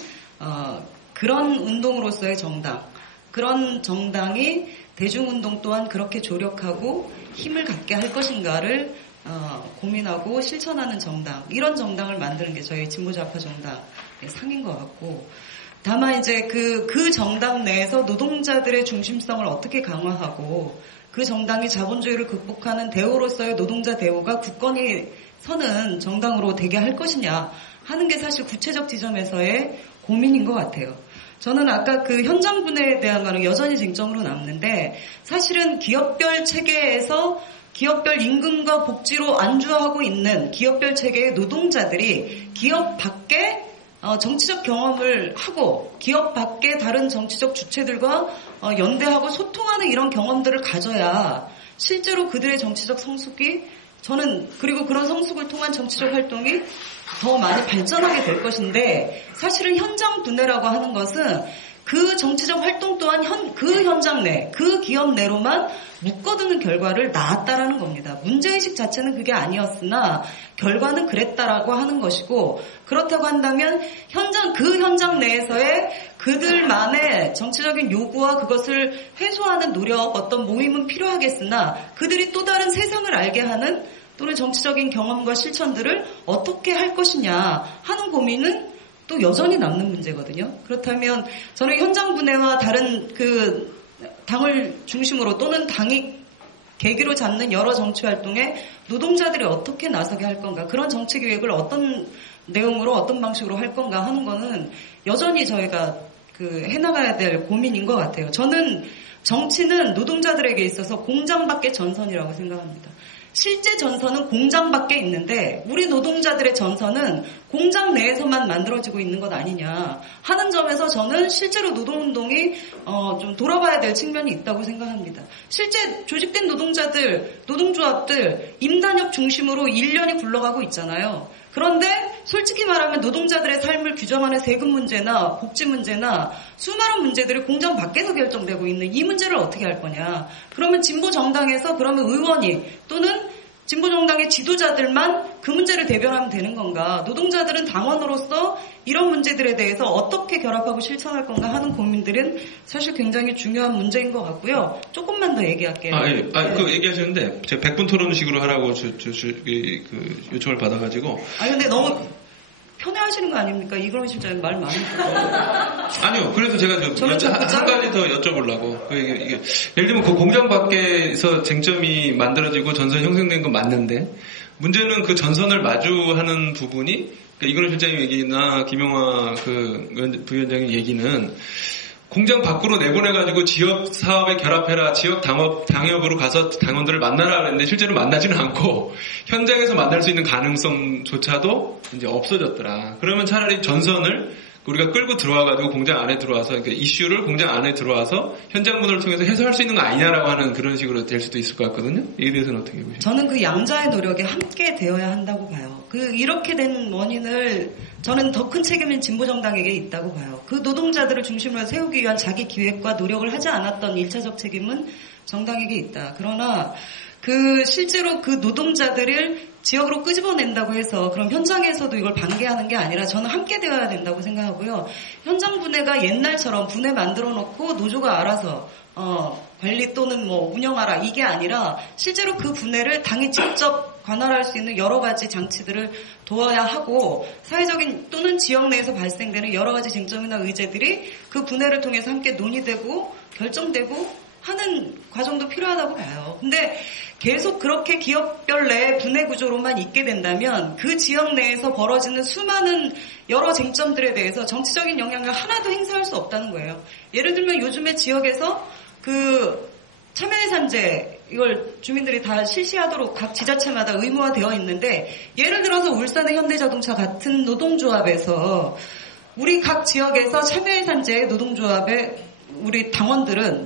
그런 운동으로서의 정당, 그런 정당이 대중운동 또한 그렇게 조력하고 힘을 갖게 할 것인가를 고민하고 실천하는 정당, 이런 정당을 만드는 게 저희 진보좌파 정당의 상인 것 같고, 다만 이제 그 정당 내에서 노동자들의 중심성을 어떻게 강화하고 그 정당이 자본주의를 극복하는 대우로서의 노동자 대우가 굳건히 서는 정당으로 되게 할 것이냐 하는 게 사실 구체적 지점에서의 고민인 것 같아요. 저는 아까 그 현장 분해에 대한 말은 여전히 쟁점으로 남는데, 사실은 기업별 체계에서 기업별 임금과 복지로 안주하고 있는 기업별 체계의 노동자들이 기업 밖에 정치적 경험을 하고 기업 밖에 다른 정치적 주체들과 연대하고 소통하는 이런 경험들을 가져야 실제로 그들의 정치적 성숙이, 저는 그리고 그런 성숙을 통한 정치적 활동이 더 많이 발전하게 될 것인데, 사실은 현장 분해라고 하는 것은 그 정치적 활동 또한 그 현장 내, 그 기업 내로만 묶어두는 결과를 낳았다라는 겁니다. 문제의식 자체는 그게 아니었으나 결과는 그랬다라고 하는 것이고, 그렇다고 한다면 그 현장 내에서의 그들만의 정치적인 요구와 그것을 해소하는 노력, 어떤 모임은 필요하겠으나 그들이 또 다른 세상을 알게 하는 또는 정치적인 경험과 실천들을 어떻게 할 것이냐 하는 고민은 또 여전히 남는 문제거든요. 그렇다면 저는 현장 분해와 다른 그 당을 중심으로 또는 당이 계기로 잡는 여러 정치 활동에 노동자들이 어떻게 나서게 할 건가, 그런 정치 기획을 어떤 내용으로 어떤 방식으로 할 건가 하는 거는 여전히 저희가 해나가야 될 고민인 것 같아요. 저는 정치는 노동자들에게 있어서 공장 밖의 전선이라고 생각합니다. 실제 전선은 공장 밖에 있는데 우리 노동자들의 전선은 공장 내에서만 만들어지고 있는 것 아니냐 하는 점에서 저는 실제로 노동운동이 좀 돌아봐야 될 측면이 있다고 생각합니다. 실제 조직된 노동자들, 노동조합들, 임단협 중심으로 1년이 굴러가고 있잖아요. 그런데 솔직히 말하면 노동자들의 삶을 규정하는 세금 문제나 복지 문제나 수많은 문제들이 공장 밖에서 결정되고 있는 이 문제를 어떻게 할 거냐. 그러면 진보정당에서 그러면 의원이 또는 진보정당의 지도자들만 그 문제를 대변하면 되는 건가. 노동자들은 당원으로서 이런 문제들에 대해서 어떻게 결합하고 실천할 건가 하는 고민들은 사실 굉장히 중요한 문제인 것 같고요. 조금만 더 얘기할게요. 그 얘기하셨는데 제가 100분 토론식으로 하라고 요청을 받아가지고. 근데 너무 편해하시는 거 아닙니까? 이그런 실장님 말 많으니까. 아니요. 그래서 제가 한 가지 더 여쭤보려고. 예를 들면 그 공장 밖에서 쟁점이 만들어지고 전선 형성된 건 맞는데, 문제는 그 전선을 마주하는 부분이, 그러니까 이그런 실장님 얘기나 김영화 부위원장의 얘기는 공장 밖으로 내보내가지고 지역 사업에 결합해라, 지역 당협으로 가서 당원들을 만나라 그랬는데 실제로 만나지는 않고 현장에서 만날 수 있는 가능성조차도 이제 없어졌더라. 그러면 차라리 전선을 우리가 끌고 들어와가지고 공장 안에 들어와서, 그러니까 이슈를 공장 안에 들어와서 현장 문화를 통해서 해소할 수 있는 거 아니냐라고 하는 그런 식으로 될 수도 있을 것 같거든요. 이에 대해서는 어떻게 보십니까? 저는 그 양자의 노력이 함께 되어야 한다고 봐요. 이렇게 된 원인을 저는 더 큰 책임은 진보정당에게 있다고 봐요. 그 노동자들을 중심으로 세우기 위한 자기 기획과 노력을 하지 않았던 1차적 책임은 정당에게 있다. 그러나 실제로 그 노동자들을 지역으로 끄집어낸다고 해서 그럼 현장에서도 이걸 반대하는 게 아니라 저는 함께 되어야 된다고 생각하고요. 현장 분해가 옛날처럼 분해 만들어 놓고 노조가 알아서 관리 또는 운영하라 이게 아니라 실제로 그 분해를 당이 직접 관할할 수 있는 여러 가지 장치들을 도와야 하고, 사회적인 또는 지역 내에서 발생되는 여러 가지 쟁점이나 의제들이 그 분해를 통해서 함께 논의되고 결정되고 하는 과정도 필요하다고 봐요. 근데 계속 그렇게 기업별 내 분해 구조로만 있게 된다면 그 지역 내에서 벌어지는 수많은 여러 쟁점들에 대해서 정치적인 영향을 하나도 행사할 수 없다는 거예요. 예를 들면 요즘에 지역에서 참여의 산재 이걸 주민들이 다 실시하도록 각 지자체마다 의무화되어 있는데, 예를 들어서 울산의 현대자동차 같은 노동조합에서 우리 각 지역에서 참여의 산재 노동조합에 우리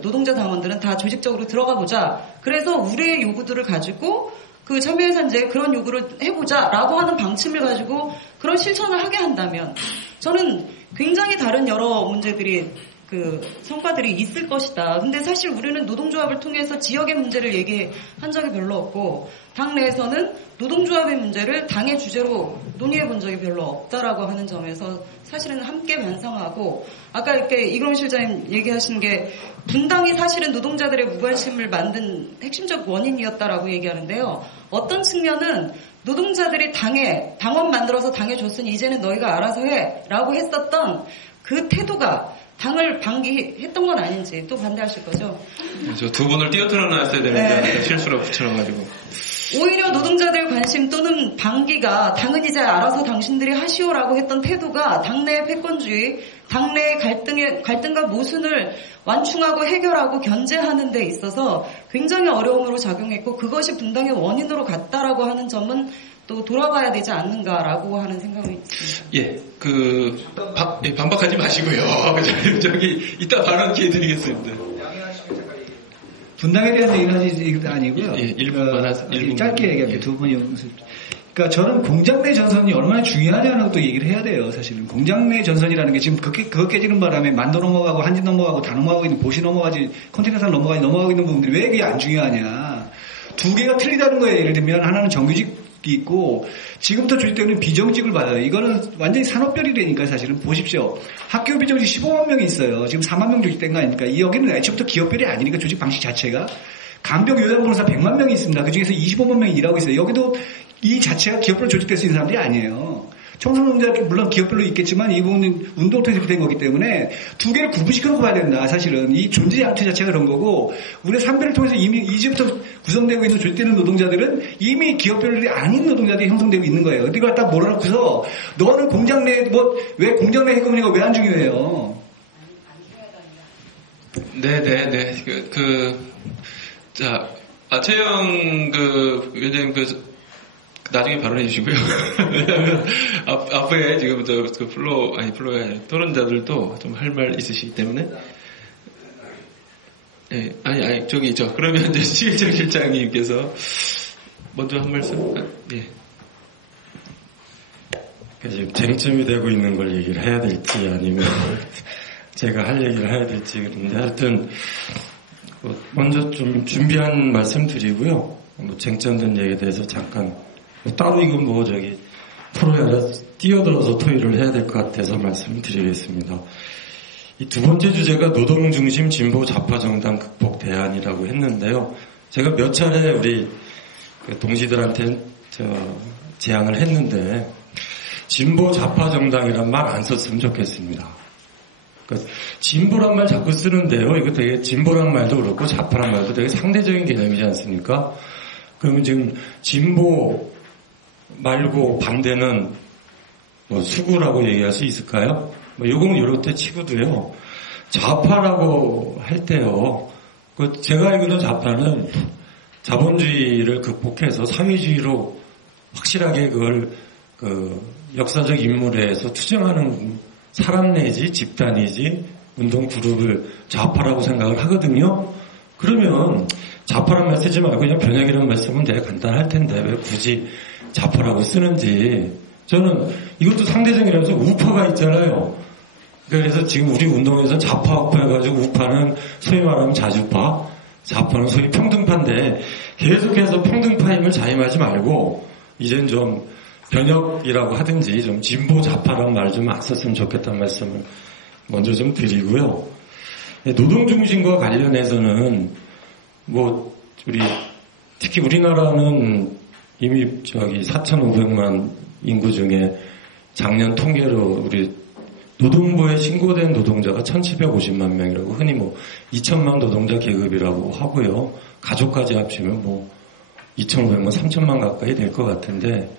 노동자 당원들은 다 조직적으로 들어가 보자. 그래서 우리의 요구들을 가지고 그 참여의 산재에 그런 요구를 해보자라고 하는 방침을 가지고 그런 실천을 하게 한다면 저는 굉장히 다른 여러 문제들이 그 성과들이 있을 것이다. 근데 사실 우리는 노동조합을 통해서 지역의 문제를 얘기한 적이 별로 없고 당내에서는 노동조합의 문제를 당의 주제로 논의해 본 적이 별로 없다라고 하는 점에서 사실은 함께 반성하고 아까 이렇게 이그럼 실장님 얘기하신 게 분당이 사실은 노동자들의 무관심을 만든 핵심적 원인이었다라고 얘기하는데요. 어떤 측면은 노동자들이 당원 만들어서 당에 줬으니 이제는 너희가 알아서 해라고 했었던 그 태도가 당을 방기했던 건 아닌지 또 반대하실 거죠? 저 두 분을 띄어들어 놨어야 되는데 실수로 붙여놔가지고. 오히려 노동자들 관심 또는 방기가 당은 이제 알아서 당신들이 하시오라고 했던 태도가 당내의 패권주의, 당내의 갈등과 모순을 완충하고 해결하고 견제하는 데 있어서 굉장히 어려움으로 작용했고 그것이 분당의 원인으로 갔다라고 하는 점은 또 돌아봐야 되지 않는가라고 하는 생각이 있습니다. 예, 반박하지 마시고요. 저기 이따 발언 기회 드리겠습니다. 분당에 대해서 얘기하는 게 아니고요. 예, 1분만 짧게 얘기할게요. 두 분이. 그러니까 저는 공장 내 전선이 얼마나 중요하냐는 것도 얘기를 해야 돼요. 사실은 공장 내 전선이라는 게 지금 그거 깨지는 바람에 만도 넘어가고 한진 넘어가고 다 넘어가고 있는 보시 넘어가지 컨테이너상 넘어가고 있는 부분들이 왜 그게 안 중요하냐. 두 개가 틀리다는 거예요. 예를 들면 하나는 정규직 있고 지금부터 조직되는 비정직을 받아요. 이거는 완전히 산업별이라니까 사실은 보십시오. 학교 비정직 15만 명이 있어요. 지금 4만 명 조직된 거 아닙니까? 여기는 애초부터 기업별이 아니니까 조직 방식 자체가 간병 요양봉사 100만 명이 있습니다. 그중에서 25만 명이 일하고 있어요. 여기도 이 자체가 기업별로 조직될 수 있는 사람들이 아니에요. 청소년자 물론 기업별로 있겠지만 이 부분은 운동을 통해서 된 거기 때문에 두 개를 구분시켜놓고 봐야 된다. 사실은 이 존재 양태 자체가 그런 거고 우리가 산별을 통해서 이미 이제부터 구성되고 있는 조직되는 노동자들은 이미 기업별이 아닌 노동자들이 형성되고 있는 거예요. 근데 이걸 딱 몰아놓고서 너는 공장 내 왜 공장 내 해고문제가 왜 안 중요해요? 네네네. 최영 위원장님 나중에 발언해 주시고요. 왜냐하면 앞에 지금 플로가 아니라 토론자들도 좀 할 말 있으시기 때문에. 예, 그러면 이제 시일정 실장님께서 먼저 한 말씀. 예. 지금 쟁점이 되고 있는 걸 얘기를 해야 될지 아니면 제가 할 얘기를 해야 될지 그런데 하여튼 먼저 좀 준비한 말씀 드리고요. 쟁점된 얘기에 대해서 잠깐 따로 이건 프로에 뛰어들어서 토의를 해야 될 것 같아서 말씀드리겠습니다. 이 두 번째 주제가 노동중심 진보 좌파 정당 극복 대안이라고 했는데요. 제가 몇 차례 우리 동지들한테 제안을 했는데 진보 좌파 정당이란 말 안 썼으면 좋겠습니다. 그러니까 진보란 말 자꾸 쓰는데요. 이거 되게 진보란 말도 그렇고 좌파란 말도 되게 상대적인 개념이지 않습니까? 그러면 지금 진보 말고 반대는 수구라고 얘기할 수 있을까요? 요거는 이렇게 치고도요. 좌파라고 할 때요. 제가 알기로 좌파는 자본주의를 극복해서 사회주의로 확실하게 그걸 역사적 인물에서 투쟁하는 사람 내지 집단이지 운동 그룹을 좌파라고 생각을 하거든요. 그러면 좌파란 말 쓰지 말고 그냥 변혁이라는 말 쓰면 되게 간단할 텐데 왜 굳이 좌파라고 쓰는지. 저는 이것도 상대적이라서 우파가 있잖아요. 그래서 지금 우리 운동에서 좌파 우파 해가지고 우파는 소위 말하면 자주파, 좌파는 소위 평등파인데 계속해서 평등파임을 자임하지 말고 이젠 좀 변혁이라고 하든지 좀 진보 좌파라는 말 좀 안 썼으면 좋겠다는 말씀을 먼저 좀 드리고요. 노동중심과 관련해서는 특히 우리나라는 이미 4,500만 인구 중에 작년 통계로 우리 노동부에 신고된 노동자가 1,750만 명이라고 흔히 2,000만 노동자 계급이라고 하고요. 가족까지 합치면 2,500만, 3,000만 가까이 될 것 같은데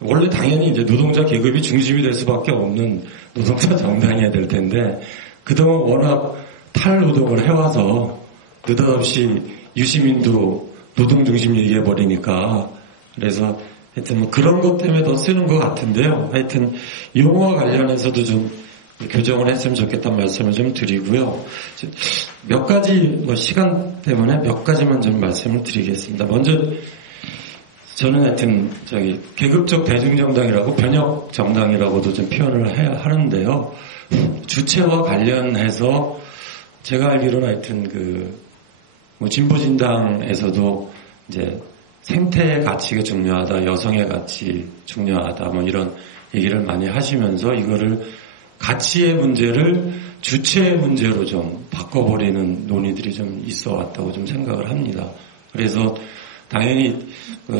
원래 당연히 이제 노동자 계급이 중심이 될 수밖에 없는 노동자 정당이어야 될 텐데 그동안 워낙 탈노동을 해와서 느닷없이 유시민도 노동중심 얘기해버리니까 그래서 하여튼 그런 것 때문에 더 쓰는 것 같은데요. 하여튼 용어와 관련해서도 좀 교정을 했으면 좋겠다는 말씀을 좀 드리고요. 몇 가지 시간 때문에 몇 가지만 좀 말씀을 드리겠습니다. 먼저 저는 하여튼 계급적 대중정당이라고 변혁 정당이라고도 좀 표현을 해야 하는데요. 주체와 관련해서 제가 알기로는 하여튼 진보진당에서도 이제 생태의 가치가 중요하다, 여성의 가치 중요하다, 뭐 이런 얘기를 많이 하시면서 이거를 가치의 문제를 주체의 문제로 좀 바꿔버리는 논의들이 좀 있어 왔다고 좀 생각을 합니다. 그래서 당연히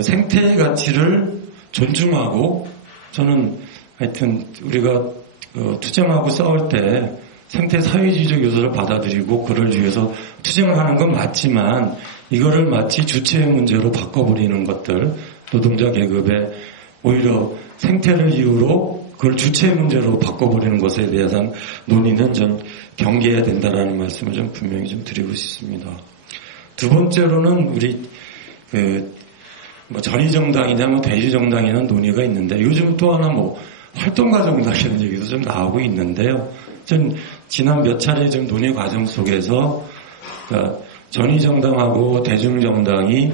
생태의 가치를 존중하고 저는 하여튼 우리가 투쟁하고 싸울 때 생태 사회주의적 요소를 받아들이고 그를 위해서 투쟁을 하는 건 맞지만 이거를 마치 주체의 문제로 바꿔버리는 것들, 노동자 계급의 오히려 생태를 이유로 그걸 주체의 문제로 바꿔버리는 것에 대한 논의는 좀 경계해야 된다라는 말씀을 좀 분명히 좀 드리고 싶습니다. 두 번째로는 우리 전위정당이냐 대주정당이냐 논의가 있는데 요즘 또 하나 활동가 정당이라는 얘기도 좀 나오고 있는데요. 전 지난 몇 차례 좀 논의 과정 속에서 전위정당하고 대중정당이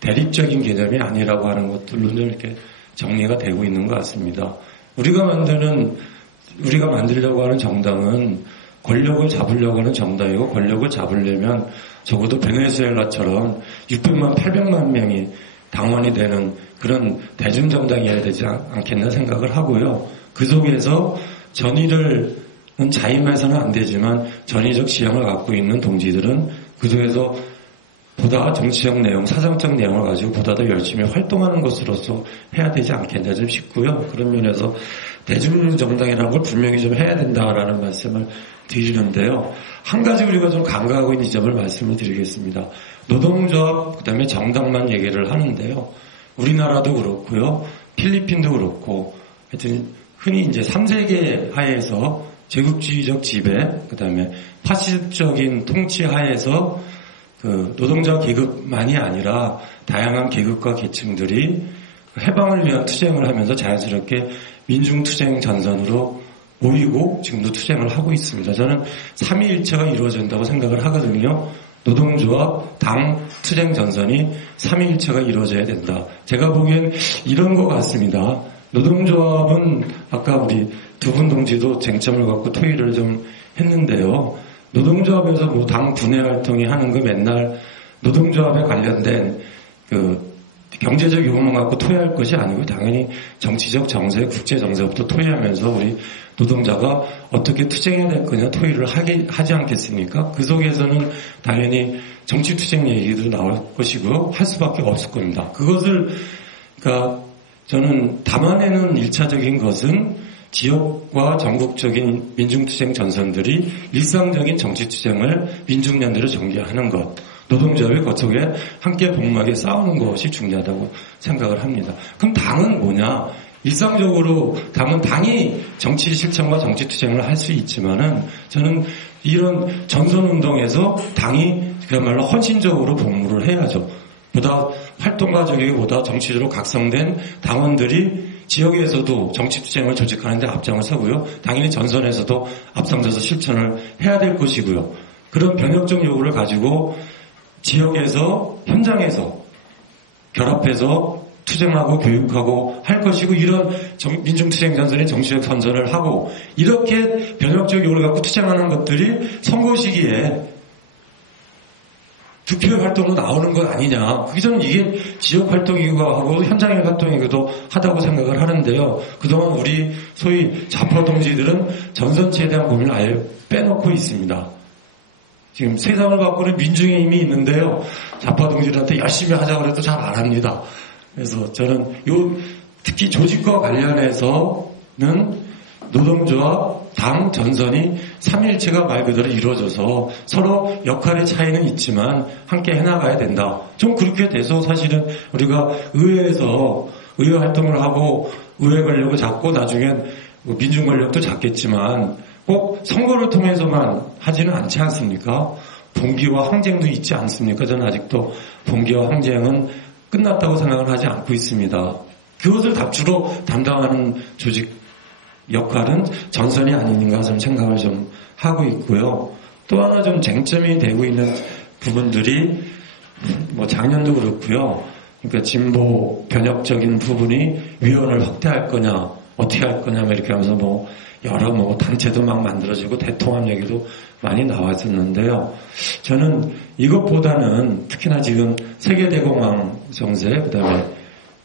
대립적인 개념이 아니라고 하는 것들로 좀 이렇게 정리가 되고 있는 것 같습니다. 우리가 만들려고 하는 정당은 권력을 잡으려고 하는 정당이고 권력을 잡으려면 적어도 베네수엘라처럼 600만, 800만 명이 당원이 되는 그런 대중정당이어야 되지 않겠나 생각을 하고요. 그 속에서 전위를 자임해서는 안 되지만 전위적 지향을 갖고 있는 동지들은 그 속에서 보다 정치적 내용, 사정적 내용을 가지고 보다 더 열심히 활동하는 것으로서 해야 되지 않겠나 좀 싶고요. 그런 면에서 대중정당이라는 걸 분명히 좀 해야 된다라는 말씀을 드리는데요. 한 가지 우리가 좀 간과하고 있는 지점을 말씀을 드리겠습니다. 노동조합, 그다음에 정당만 얘기를 하는데요. 우리나라도 그렇고요. 필리핀도 그렇고 하여튼 흔히 이제 3세계 하에서 제국주의적 지배, 그다음에 파시적인 통치 하에서 노동자 계급만이 아니라 다양한 계급과 계층들이 해방을 위한 투쟁을 하면서 자연스럽게 민중투쟁 전선으로 모이고 지금도 투쟁을 하고 있습니다. 저는 3.1체가 이루어진다고 생각을 하거든요. 노동조합, 당, 투쟁 전선이 3.1체가 이루어져야 된다. 제가 보기엔 이런 것 같습니다. 노동조합은 아까 우리 두 분 동지도 쟁점을 갖고 토의를 좀 했는데요. 노동조합에서 당 분해 활동이 하는 거 맨날 노동조합에 관련된 경제적 요구만 갖고 토의할 것이 아니고 당연히 정치적 정세, 국제 정세부터 토의하면서 우리 노동자가 어떻게 투쟁해야 될 거냐 토의를 하지 않겠습니까? 그 속에서는 당연히 정치 투쟁 얘기도 나올 것이고요. 할 수밖에 없을 겁니다. 그것을 저는 담아내는 1차적인 것은 지역과 전국적인 민중투쟁 전선들이 일상적인 정치투쟁을 민중연대로 전개하는 것, 노동조합의 거쪽에 함께 복막에 싸우는 것이 중요하다고 생각을 합니다. 그럼 당은 뭐냐? 일상적으로 당이 정치 실천과 정치 투쟁을 할 수 있지만은 저는 이런 전선운동에서 당이 그야말로 헌신적으로 복무를 해야죠. 보다 활동가적이기보다 정치적으로 각성된 당원들이 지역에서도 정치투쟁을 조직하는 데 앞장을 서고요. 당연히 전선에서도 앞장서서 실천을 해야 될 것이고요. 그런 변혁적 요구를 가지고 지역에서 현장에서 결합해서 투쟁하고 교육하고 할 것이고 이런 민중투쟁 전선의 정치적 선전을 하고 이렇게 변혁적 요구를 갖고 투쟁하는 것들이 선거 시기에 투표 활동으로 나오는 것 아니냐. 그게 저는 이게 지역 활동이기도 하고 현장의 활동이기도 하다고 생각을 하는데요. 그동안 우리 소위 좌파 동지들은 전선체에 대한 고민을 아예 빼놓고 있습니다. 지금 세상을 바꾸는 민중의 힘이 있는데요. 좌파 동지들한테 열심히 하자고 해도 잘 안 합니다. 그래서 저는 특히 조직과 관련해서는 노동조합, 당, 전선이 3.1체가 말 그대로 이루어져서 서로 역할의 차이는 있지만 함께 해나가야 된다. 좀 그렇게 돼서 사실은 우리가 의회에서 의회 활동을 하고 의회 권력을 잡고 나중엔 민중 권력도 잡겠지만 꼭 선거를 통해서만 하지는 않지 않습니까? 봉기와 항쟁도 있지 않습니까? 저는 아직도 봉기와 항쟁은 끝났다고 생각을 하지 않고 있습니다. 그것을 주로 담당하는 조직 역할은 전선이 아닌가 좀 생각을 좀 하고 있고요. 또 하나 좀 쟁점이 되고 있는 부분들이 작년도 그렇고요. 그러니까 진보 변혁적인 부분이 위원을 확대할 거냐, 어떻게 할 거냐 이렇게 하면서 여러 뭐 단체도 막 만들어지고 대통합 얘기도 많이 나왔었는데요. 저는 이것보다는 특히나 지금 세계대공황 정세, 그다음에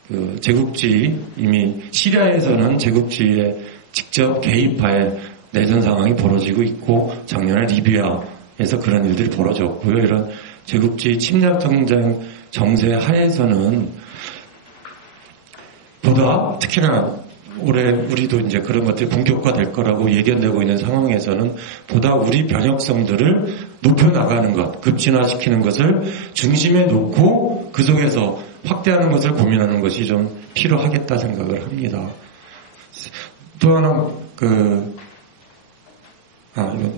그 제국주의, 이미 시리아에서는 제국주의에 직접 개입하에 내전 상황이 벌어지고 있고, 작년에 리비아에서 그런 일들이 벌어졌고요. 이런 제국주의 침략 전쟁 정세 하에서는 보다 특히나 올해 우리도 이제 그런 것들이 본격화될 거라고 예견되고 있는 상황에서는 보다 우리 변혁성들을 높여나가는 것, 급진화시키는 것을 중심에 놓고 그 속에서 확대하는 것을 고민하는 것이 좀 필요하겠다 생각을 합니다. 또 하나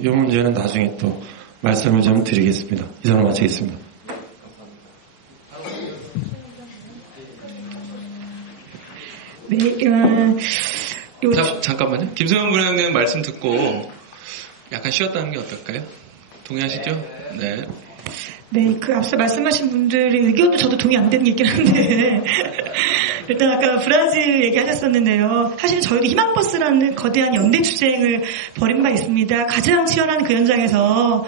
이 문제는 나중에 또 말씀을 좀 드리겠습니다. 이상으로 마치겠습니다. 네, 잠깐만요. 김소영 부회장님 말씀 듣고 약간 쉬었다는 게 어떨까요? 동의하시죠? 네. 네, 그 앞서 말씀하신 분들의 의견도 저도 동의 안 되는 게 있긴 한데 일단 아까 브라질 얘기하셨었는데요. 사실 저희도 희망버스라는 거대한 연대 투쟁을 벌인 바 있습니다. 가장 치열한 그 현장에서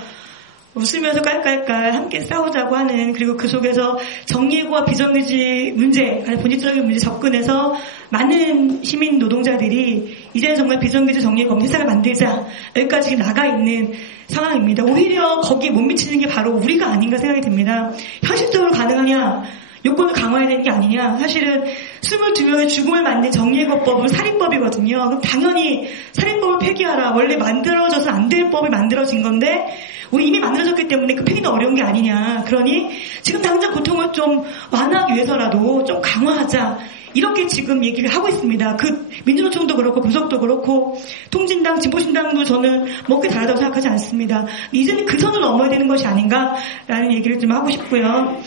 웃으면서 깔깔깔 함께 싸우자고 하는, 그리고 그 속에서 정예고와 비정규직 문제, 본질적인 문제 접근해서 많은 시민 노동자들이 이제는 정말 비정규직 정예고 없는 세상을 만들자 여기까지 나가 있는 상황입니다. 오히려 거기에 못 미치는 게 바로 우리가 아닌가 생각이 듭니다. 현실적으로 가능하냐? 요건을 강화해야 되는 게 아니냐? 사실은 22명의 죽음을 만든 정예고법은 살인법이거든요. 그럼 당연히 살인법을 폐기하라. 원래 만들어져서 안 될 법이 만들어진 건데 우리 이미 만들어졌기 때문에 그 폐기는 어려운 게 아니냐. 그러니 지금 당장 고통을 좀 완화하기 위해서라도 좀 강화하자. 이렇게 지금 얘기를 하고 있습니다. 그 민주노총도 그렇고 구석도 그렇고 통진당, 진보신당도 저는 먹기 다르다고 생각하지 않습니다. 이제는 그 선을 넘어야 되는 것이 아닌가라는 얘기를 좀 하고 싶고요.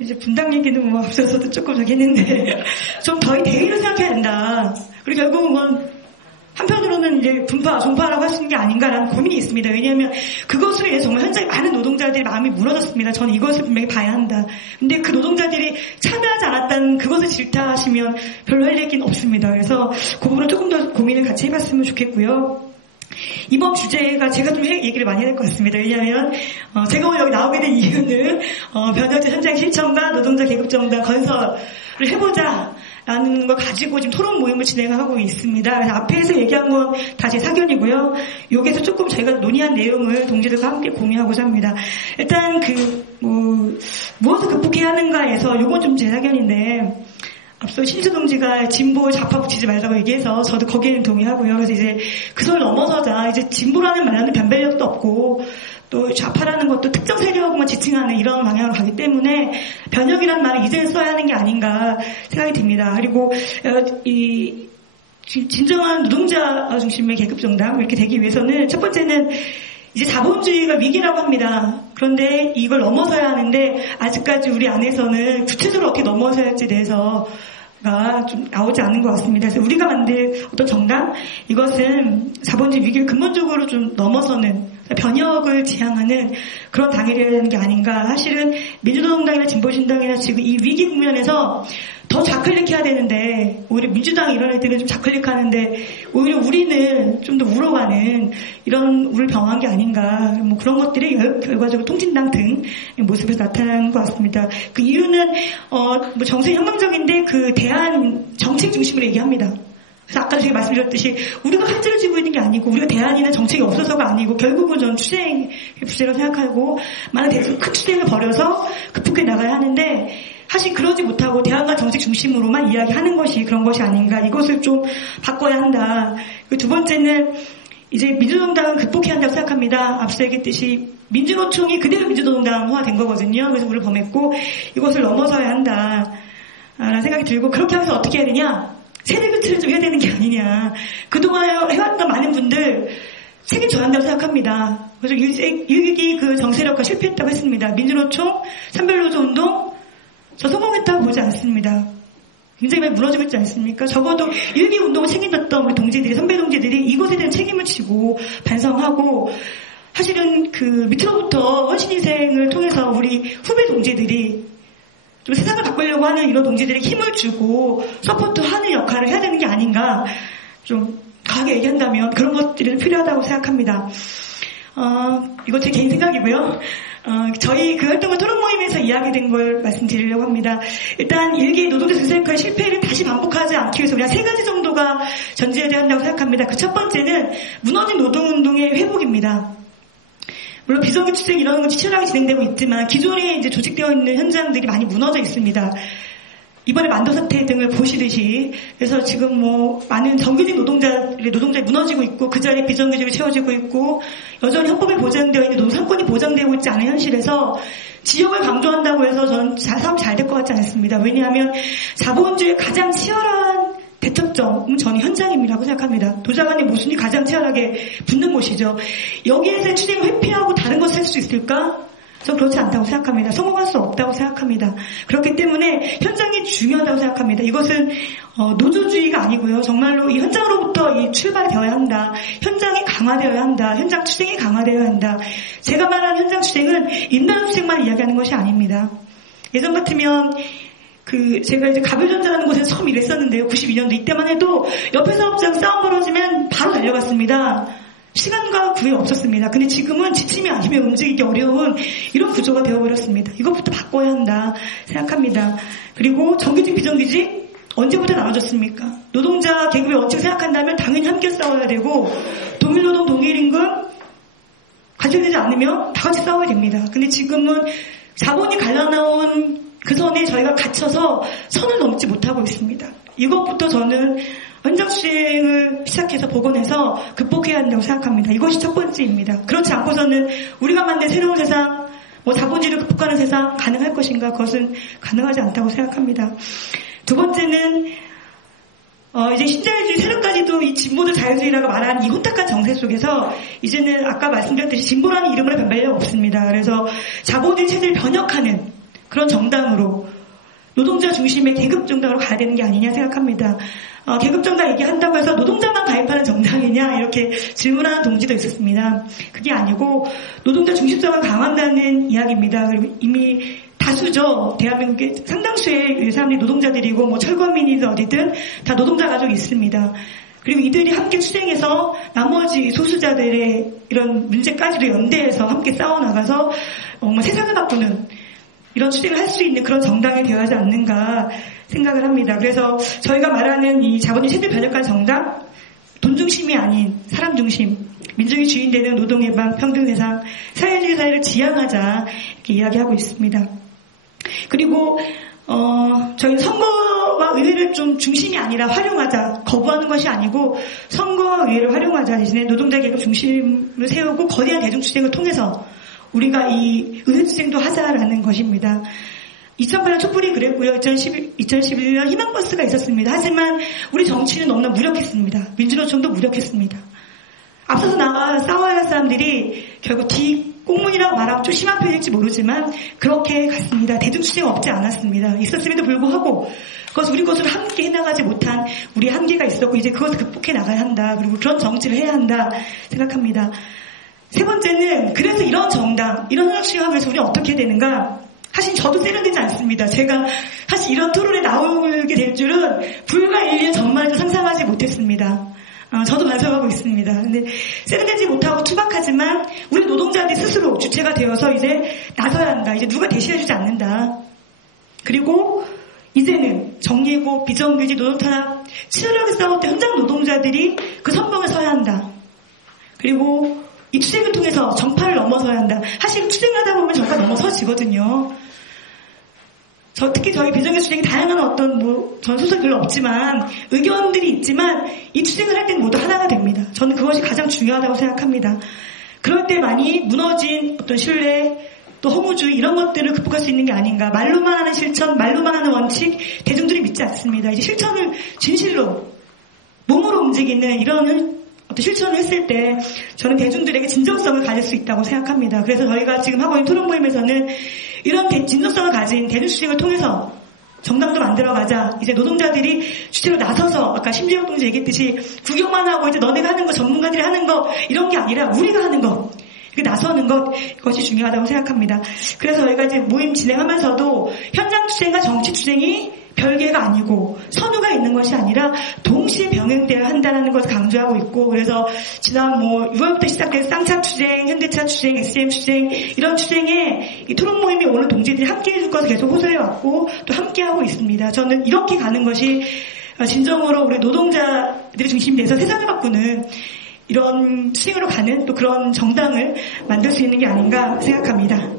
이제 분당 얘기는 뭐 앞서서도 조금 저기 했는데 좀 더 대의를 생각해야 된다. 그리고 결국은 한편으로는 이제 종파라고 할 수 있는 게 아닌가라는 고민이 있습니다. 왜냐하면 그것으로 인해서 정말 현장에 많은 노동자들의 마음이 무너졌습니다. 저는 이것을 분명히 봐야 한다. 근데 그 노동자들이 참여하지 않았다는 그것을 질타하시면 별로 할 얘기는 없습니다. 그래서 그 부분을 조금 더 고민을 같이 해봤으면 좋겠고요. 이번 주제가 제가 좀 얘기를 많이 해야 될 것 같습니다. 왜냐하면 제가 오늘 여기 나오게 된 이유는 변혁제 현장 실천과 노동자 계급정당 건설을 해보자 라는 걸 가지고 지금 토론 모임을 진행하고 있습니다. 그래서 앞에서 얘기한 건 다 제 사견이고요. 여기서 조금 저희가 논의한 내용을 동지들과 함께 공유하고자 합니다. 일단 무엇을 극복해야 하는가에서 요건 좀 제 사견인데, 앞서 신수 동지가 진보를 좌파 붙이지 말라고 얘기해서 저도 거기에는 동의하고요. 그래서 이제 그걸 넘어서자 이제 진보라는 말에는 변별력도 없고 또 좌파라는 것도 특정 세력만 지칭하는 이런 방향으로 가기 때문에 변혁이라는 말을 이제 써야 하는 게 아닌가 생각이 듭니다. 그리고 이 진정한 노동자 중심의 계급정당 이렇게 되기 위해서는 첫 번째는 이제 자본주의가 위기라고 합니다. 그런데 이걸 넘어서야 하는데 아직까지 우리 안에서는 구체적으로 어떻게 넘어서야 할지에 대해서가 좀 나오지 않은 것 같습니다. 그래서 우리가 만들 어떤 정당, 이것은 자본주의 위기를 근본적으로 좀 넘어서는 변혁을 지향하는 그런 당이 되어야 되는 게 아닌가. 사실은 민주노동당이나 진보신당이나 지금 이 위기 국면에서 더 좌클릭해야 되는데 오히려 민주당이 이런 애들은 좀 좌클릭하는데 오히려 우리는 좀 더 울어가는 이런 우리를 병한 게 아닌가. 뭐 그런 것들이 결과적으로 통진당 등 모습에서 나타나는 것 같습니다. 그 이유는 뭐 정세 혁명적인데 그 대안 정책 중심으로 얘기합니다. 그래서 아까 제가 말씀드렸듯이 우리가 칼질을 쥐고 있는 게 아니고 우리가 대안이나 정책이 없어서가 아니고 결국은 전 투쟁의 부재라고 생각하고 많은 큰 투쟁을 벌여서 극복해 나가야 하는데 사실 그러지 못하고 대안과 정책 중심으로만 이야기하는 것이 그런 것이 아닌가. 이것을 좀 바꿔야 한다. 두 번째는 이제 민주노동당은 극복해야 한다고 생각합니다. 앞서 얘기했듯이 민주노총이 그대로 민주노동당화 된 거거든요. 그래서 우리를 범했고 이것을 넘어서야 한다. 라는 생각이 들고 그렇게 하면서 어떻게 해야 되냐. 세대 교체를 좀 해야 되는 게 아니냐. 그동안 해왔던 많은 분들 책임져야 한다고 생각합니다. 그래서 일기 그 정세력과 실패했다고 했습니다. 민주노총, 산별노조운동, 저 성공했다고 보지 않습니다. 굉장히 많이 무너지고 있지 않습니까? 적어도 일기 운동을 책임졌던 우리 동지들이, 선배 동지들이 이것에 대한 책임을 지고 반성하고 사실은 그 밑으로부터 헌신인생을 통해서 우리 후배 동지들이 좀 세상을 바꾸려고 하는 이런 동지들에게 힘을 주고 서포트하는 역할을 해야 되는 게 아닌가 좀 강하게 얘기한다면 그런 것들이 필요하다고 생각합니다. 이거 제 개인 생각이고요. 저희 그 활동을 토론 모임에서 이야기된 걸 말씀드리려고 합니다. 일단 일개 노동자 정책의 실패를 다시 반복하지 않기 위해서 우리가 3가지 정도가 전제해야 한다고 생각합니다. 그 첫 번째는 무너진 노동운동의 회복입니다. 물론 비정규 추쟁 이런 건 치열하게 진행되고 있지만 기존에 이제 조직되어 있는 현장들이 많이 무너져 있습니다. 이번에 만도 사태 등을 보시듯이 그래서 지금 뭐 많은 정규직 노동자들이 무너지고 있고 그 자리에 비정규직이 채워지고 있고 여전히 헌법에 보장되어 있는 노동 3권이 보장되고 있지 않은 현실에서 지역을 강조한다고 해서 저는 사업이 잘 될 것 같지 않습니다. 왜냐하면 자본주의의 가장 치열한 대척점은 저는 현장임이라고 생각합니다. 노자 간의 모순이 가장 치열하게 붙는 곳이죠. 여기에서 추쟁을 회피하고 다른 것을 할 수 있을까? 전 그렇지 않다고 생각합니다. 성공할 수 없다고 생각합니다. 그렇기 때문에 현장이 중요하다고 생각합니다. 이것은 노조주의가 아니고요. 정말로 이 현장으로부터 이 출발되어야 한다. 현장이 강화되어야 한다. 현장 추쟁이 강화되어야 한다. 제가 말하는 현장 추쟁은 인단 추쟁만 이야기하는 것이 아닙니다. 예전 같으면 제가 이제 가별전자라는 곳에서 처음 일했었는데요. 92년도 이때만 해도 옆에 사업장 싸움 벌어지면 바로 달려갔습니다. 시간과 구애 없었습니다. 근데 지금은 지침이 아니면 움직이기 어려운 이런 구조가 되어버렸습니다. 이것부터 바꿔야 한다 생각합니다. 그리고 정규직, 비정규직 언제부터 나눠졌습니까? 노동자 계급의 원칙 생각한다면 당연히 함께 싸워야 되고 동일노동, 동일임금 가져되지 않으면 다 같이 싸워야 됩니다. 근데 지금은 자본이 갈라나온 그 선에 저희가 갇혀서 선을 넘지 못하고 있습니다. 이것부터 저는 현장 수행을 시작해서 복원해서 극복해야 한다고 생각합니다. 이것이 첫 번째입니다. 그렇지 않고서는 우리가 만든 새로운 세상, 자본주의를 극복하는 세상 가능할 것인가? 그것은 가능하지 않다고 생각합니다. 두 번째는 이제 신자유주의 세력까지도 이 진보적 자유주의라고 말하는 이 혼탁한 정세 속에서 이제는 아까 말씀드렸듯이 진보라는 이름으로 변별력 없습니다. 그래서 자본주의 체제를 변혁하는 그런 정당으로 노동자 중심의 계급 정당으로 가야 되는 게 아니냐 생각합니다. 계급 정당 얘기한다고 해서 노동자만 가입하는 정당이냐 이렇게 질문하는 동지도 있었습니다. 그게 아니고 노동자 중심성을 강화한다는 이야기입니다. 그리고 이미 다수죠. 대한민국의 상당수의 사람들이 노동자들이고 철거민이든 어디든 다 노동자 가족이 있습니다. 그리고 이들이 함께 추쟁해서 나머지 소수자들의 이런 문제까지도 연대해서 함께 싸워나가서 세상을 바꾸는 이런 추쟁을 할 수 있는 그런 정당이 되어야 하지 않는가 생각을 합니다. 그래서 저희가 말하는 이 자본주의 체제 변혁한 정당, 돈 중심이 아닌 사람 중심, 민중이 주인되는 노동해방, 평등세상, 사회주의 사회를 지향하자 이렇게 이야기하고 있습니다. 그리고 저희 선거와 의회를 좀 중심이 아니라 활용하자, 거부하는 것이 아니고 선거와 의회를 활용하자 대신에 노동자 계급 중심을 세우고 거대한 대중추쟁을 통해서 우리가 이 의회투쟁도 하자라는 것입니다. 2008년 촛불이 그랬고요. 2011년 희망버스가 있었습니다. 하지만 우리 정치는 너무나 무력했습니다. 민주노총도 무력했습니다. 앞서서 나가 싸워야 할 사람들이 결국 뒷공문이라고 말하면 좀 심한 표현일지 모르지만 그렇게 갔습니다. 대중추쟁 없지 않았습니다. 있었음에도 불구하고 그것을 우리 것으로 함께 해나가지 못한 우리 한계가 있었고 이제 그것을 극복해 나가야 한다. 그리고 그런 정치를 해야 한다 생각합니다. 세 번째는 그래서 이런 정당, 이런 현실하기 위해서 우리는 어떻게 해야 되는가? 사실 저도 세련되지 않습니다. 제가 사실 이런 토론에 나오게 될 줄은 불과 1년 전만 해도 상상하지 못했습니다. 저도 반성하고 있습니다. 근데 세련되지 못하고 투박하지만 우리 노동자들이 스스로 주체가 되어서 이제 나서야 한다. 이제 누가 대신해주지 않는다. 그리고 이제는 정리고 비정규직 노동탄압 치열하게 싸웠던 현장 노동자들이 그 선봉에 서야 한다. 그리고 이 추쟁을 통해서 정파를 넘어서야 한다. 사실 추쟁하다 보면 정파 넘어서지거든요. 특히 저희 비정규직 추쟁이 다양한 전 소설이 별로 없지만 의견들이 있지만 이 추쟁을 할 때는 모두 하나가 됩니다. 저는 그것이 가장 중요하다고 생각합니다. 그럴 때 많이 무너진 어떤 신뢰 또 허무주의 이런 것들을 극복할 수 있는 게 아닌가. 말로만 하는 실천, 말로만 하는 원칙 대중들이 믿지 않습니다. 이제 실천을 진실로 몸으로 움직이는 이런 어떤 실천을 했을 때 저는 대중들에게 진정성을 가질 수 있다고 생각합니다. 그래서 저희가 지금 하고 있는 토론 모임에서는 이런 진정성을 가진 대중추쟁을 통해서 정당도 만들어가자. 이제 노동자들이 주체로 나서서 아까 심재혁 동지 얘기했듯이 구경만 하고 이제 너네가 하는 거, 전문가들이 하는 거 이런 게 아니라 우리가 하는 거. 이렇게 나서는 것이 중요하다고 생각합니다. 그래서 저희가 이제 모임 진행하면서도 현장 추쟁과 정치 추쟁이 별개가 아니고 선후가 있는 것이 아니라 동시에 병행돼야 한다는 것을 강조하고 있고, 그래서 지난 6월부터 시작된 쌍차 투쟁, 현대차 투쟁, SM 투쟁 이런 투쟁에 이 토론 모임이 오는 동지들이 함께 해줄 것을 계속 호소해왔고 또 함께 하고 있습니다. 저는 이렇게 가는 것이 진정으로 우리 노동자들이 중심이 돼서 세상을 바꾸는 이런 투쟁으로 가는 또 그런 정당을 만들 수 있는 게 아닌가 생각합니다.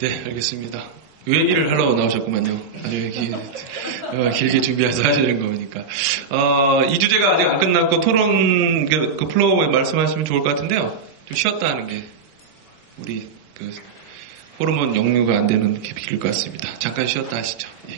네, 알겠습니다. 왜 얘기를 하러 나오셨구만요. 아주 길게 준비해서 하시는 거니까. 이 주제가 아직 안 끝났고 토론 그 플로우에 말씀하시면 좋을 것 같은데요. 좀 쉬었다 하는 게 우리 그 호르몬 역류가 안 되는 게 필요할 것 같습니다. 잠깐 쉬었다 하시죠. 예.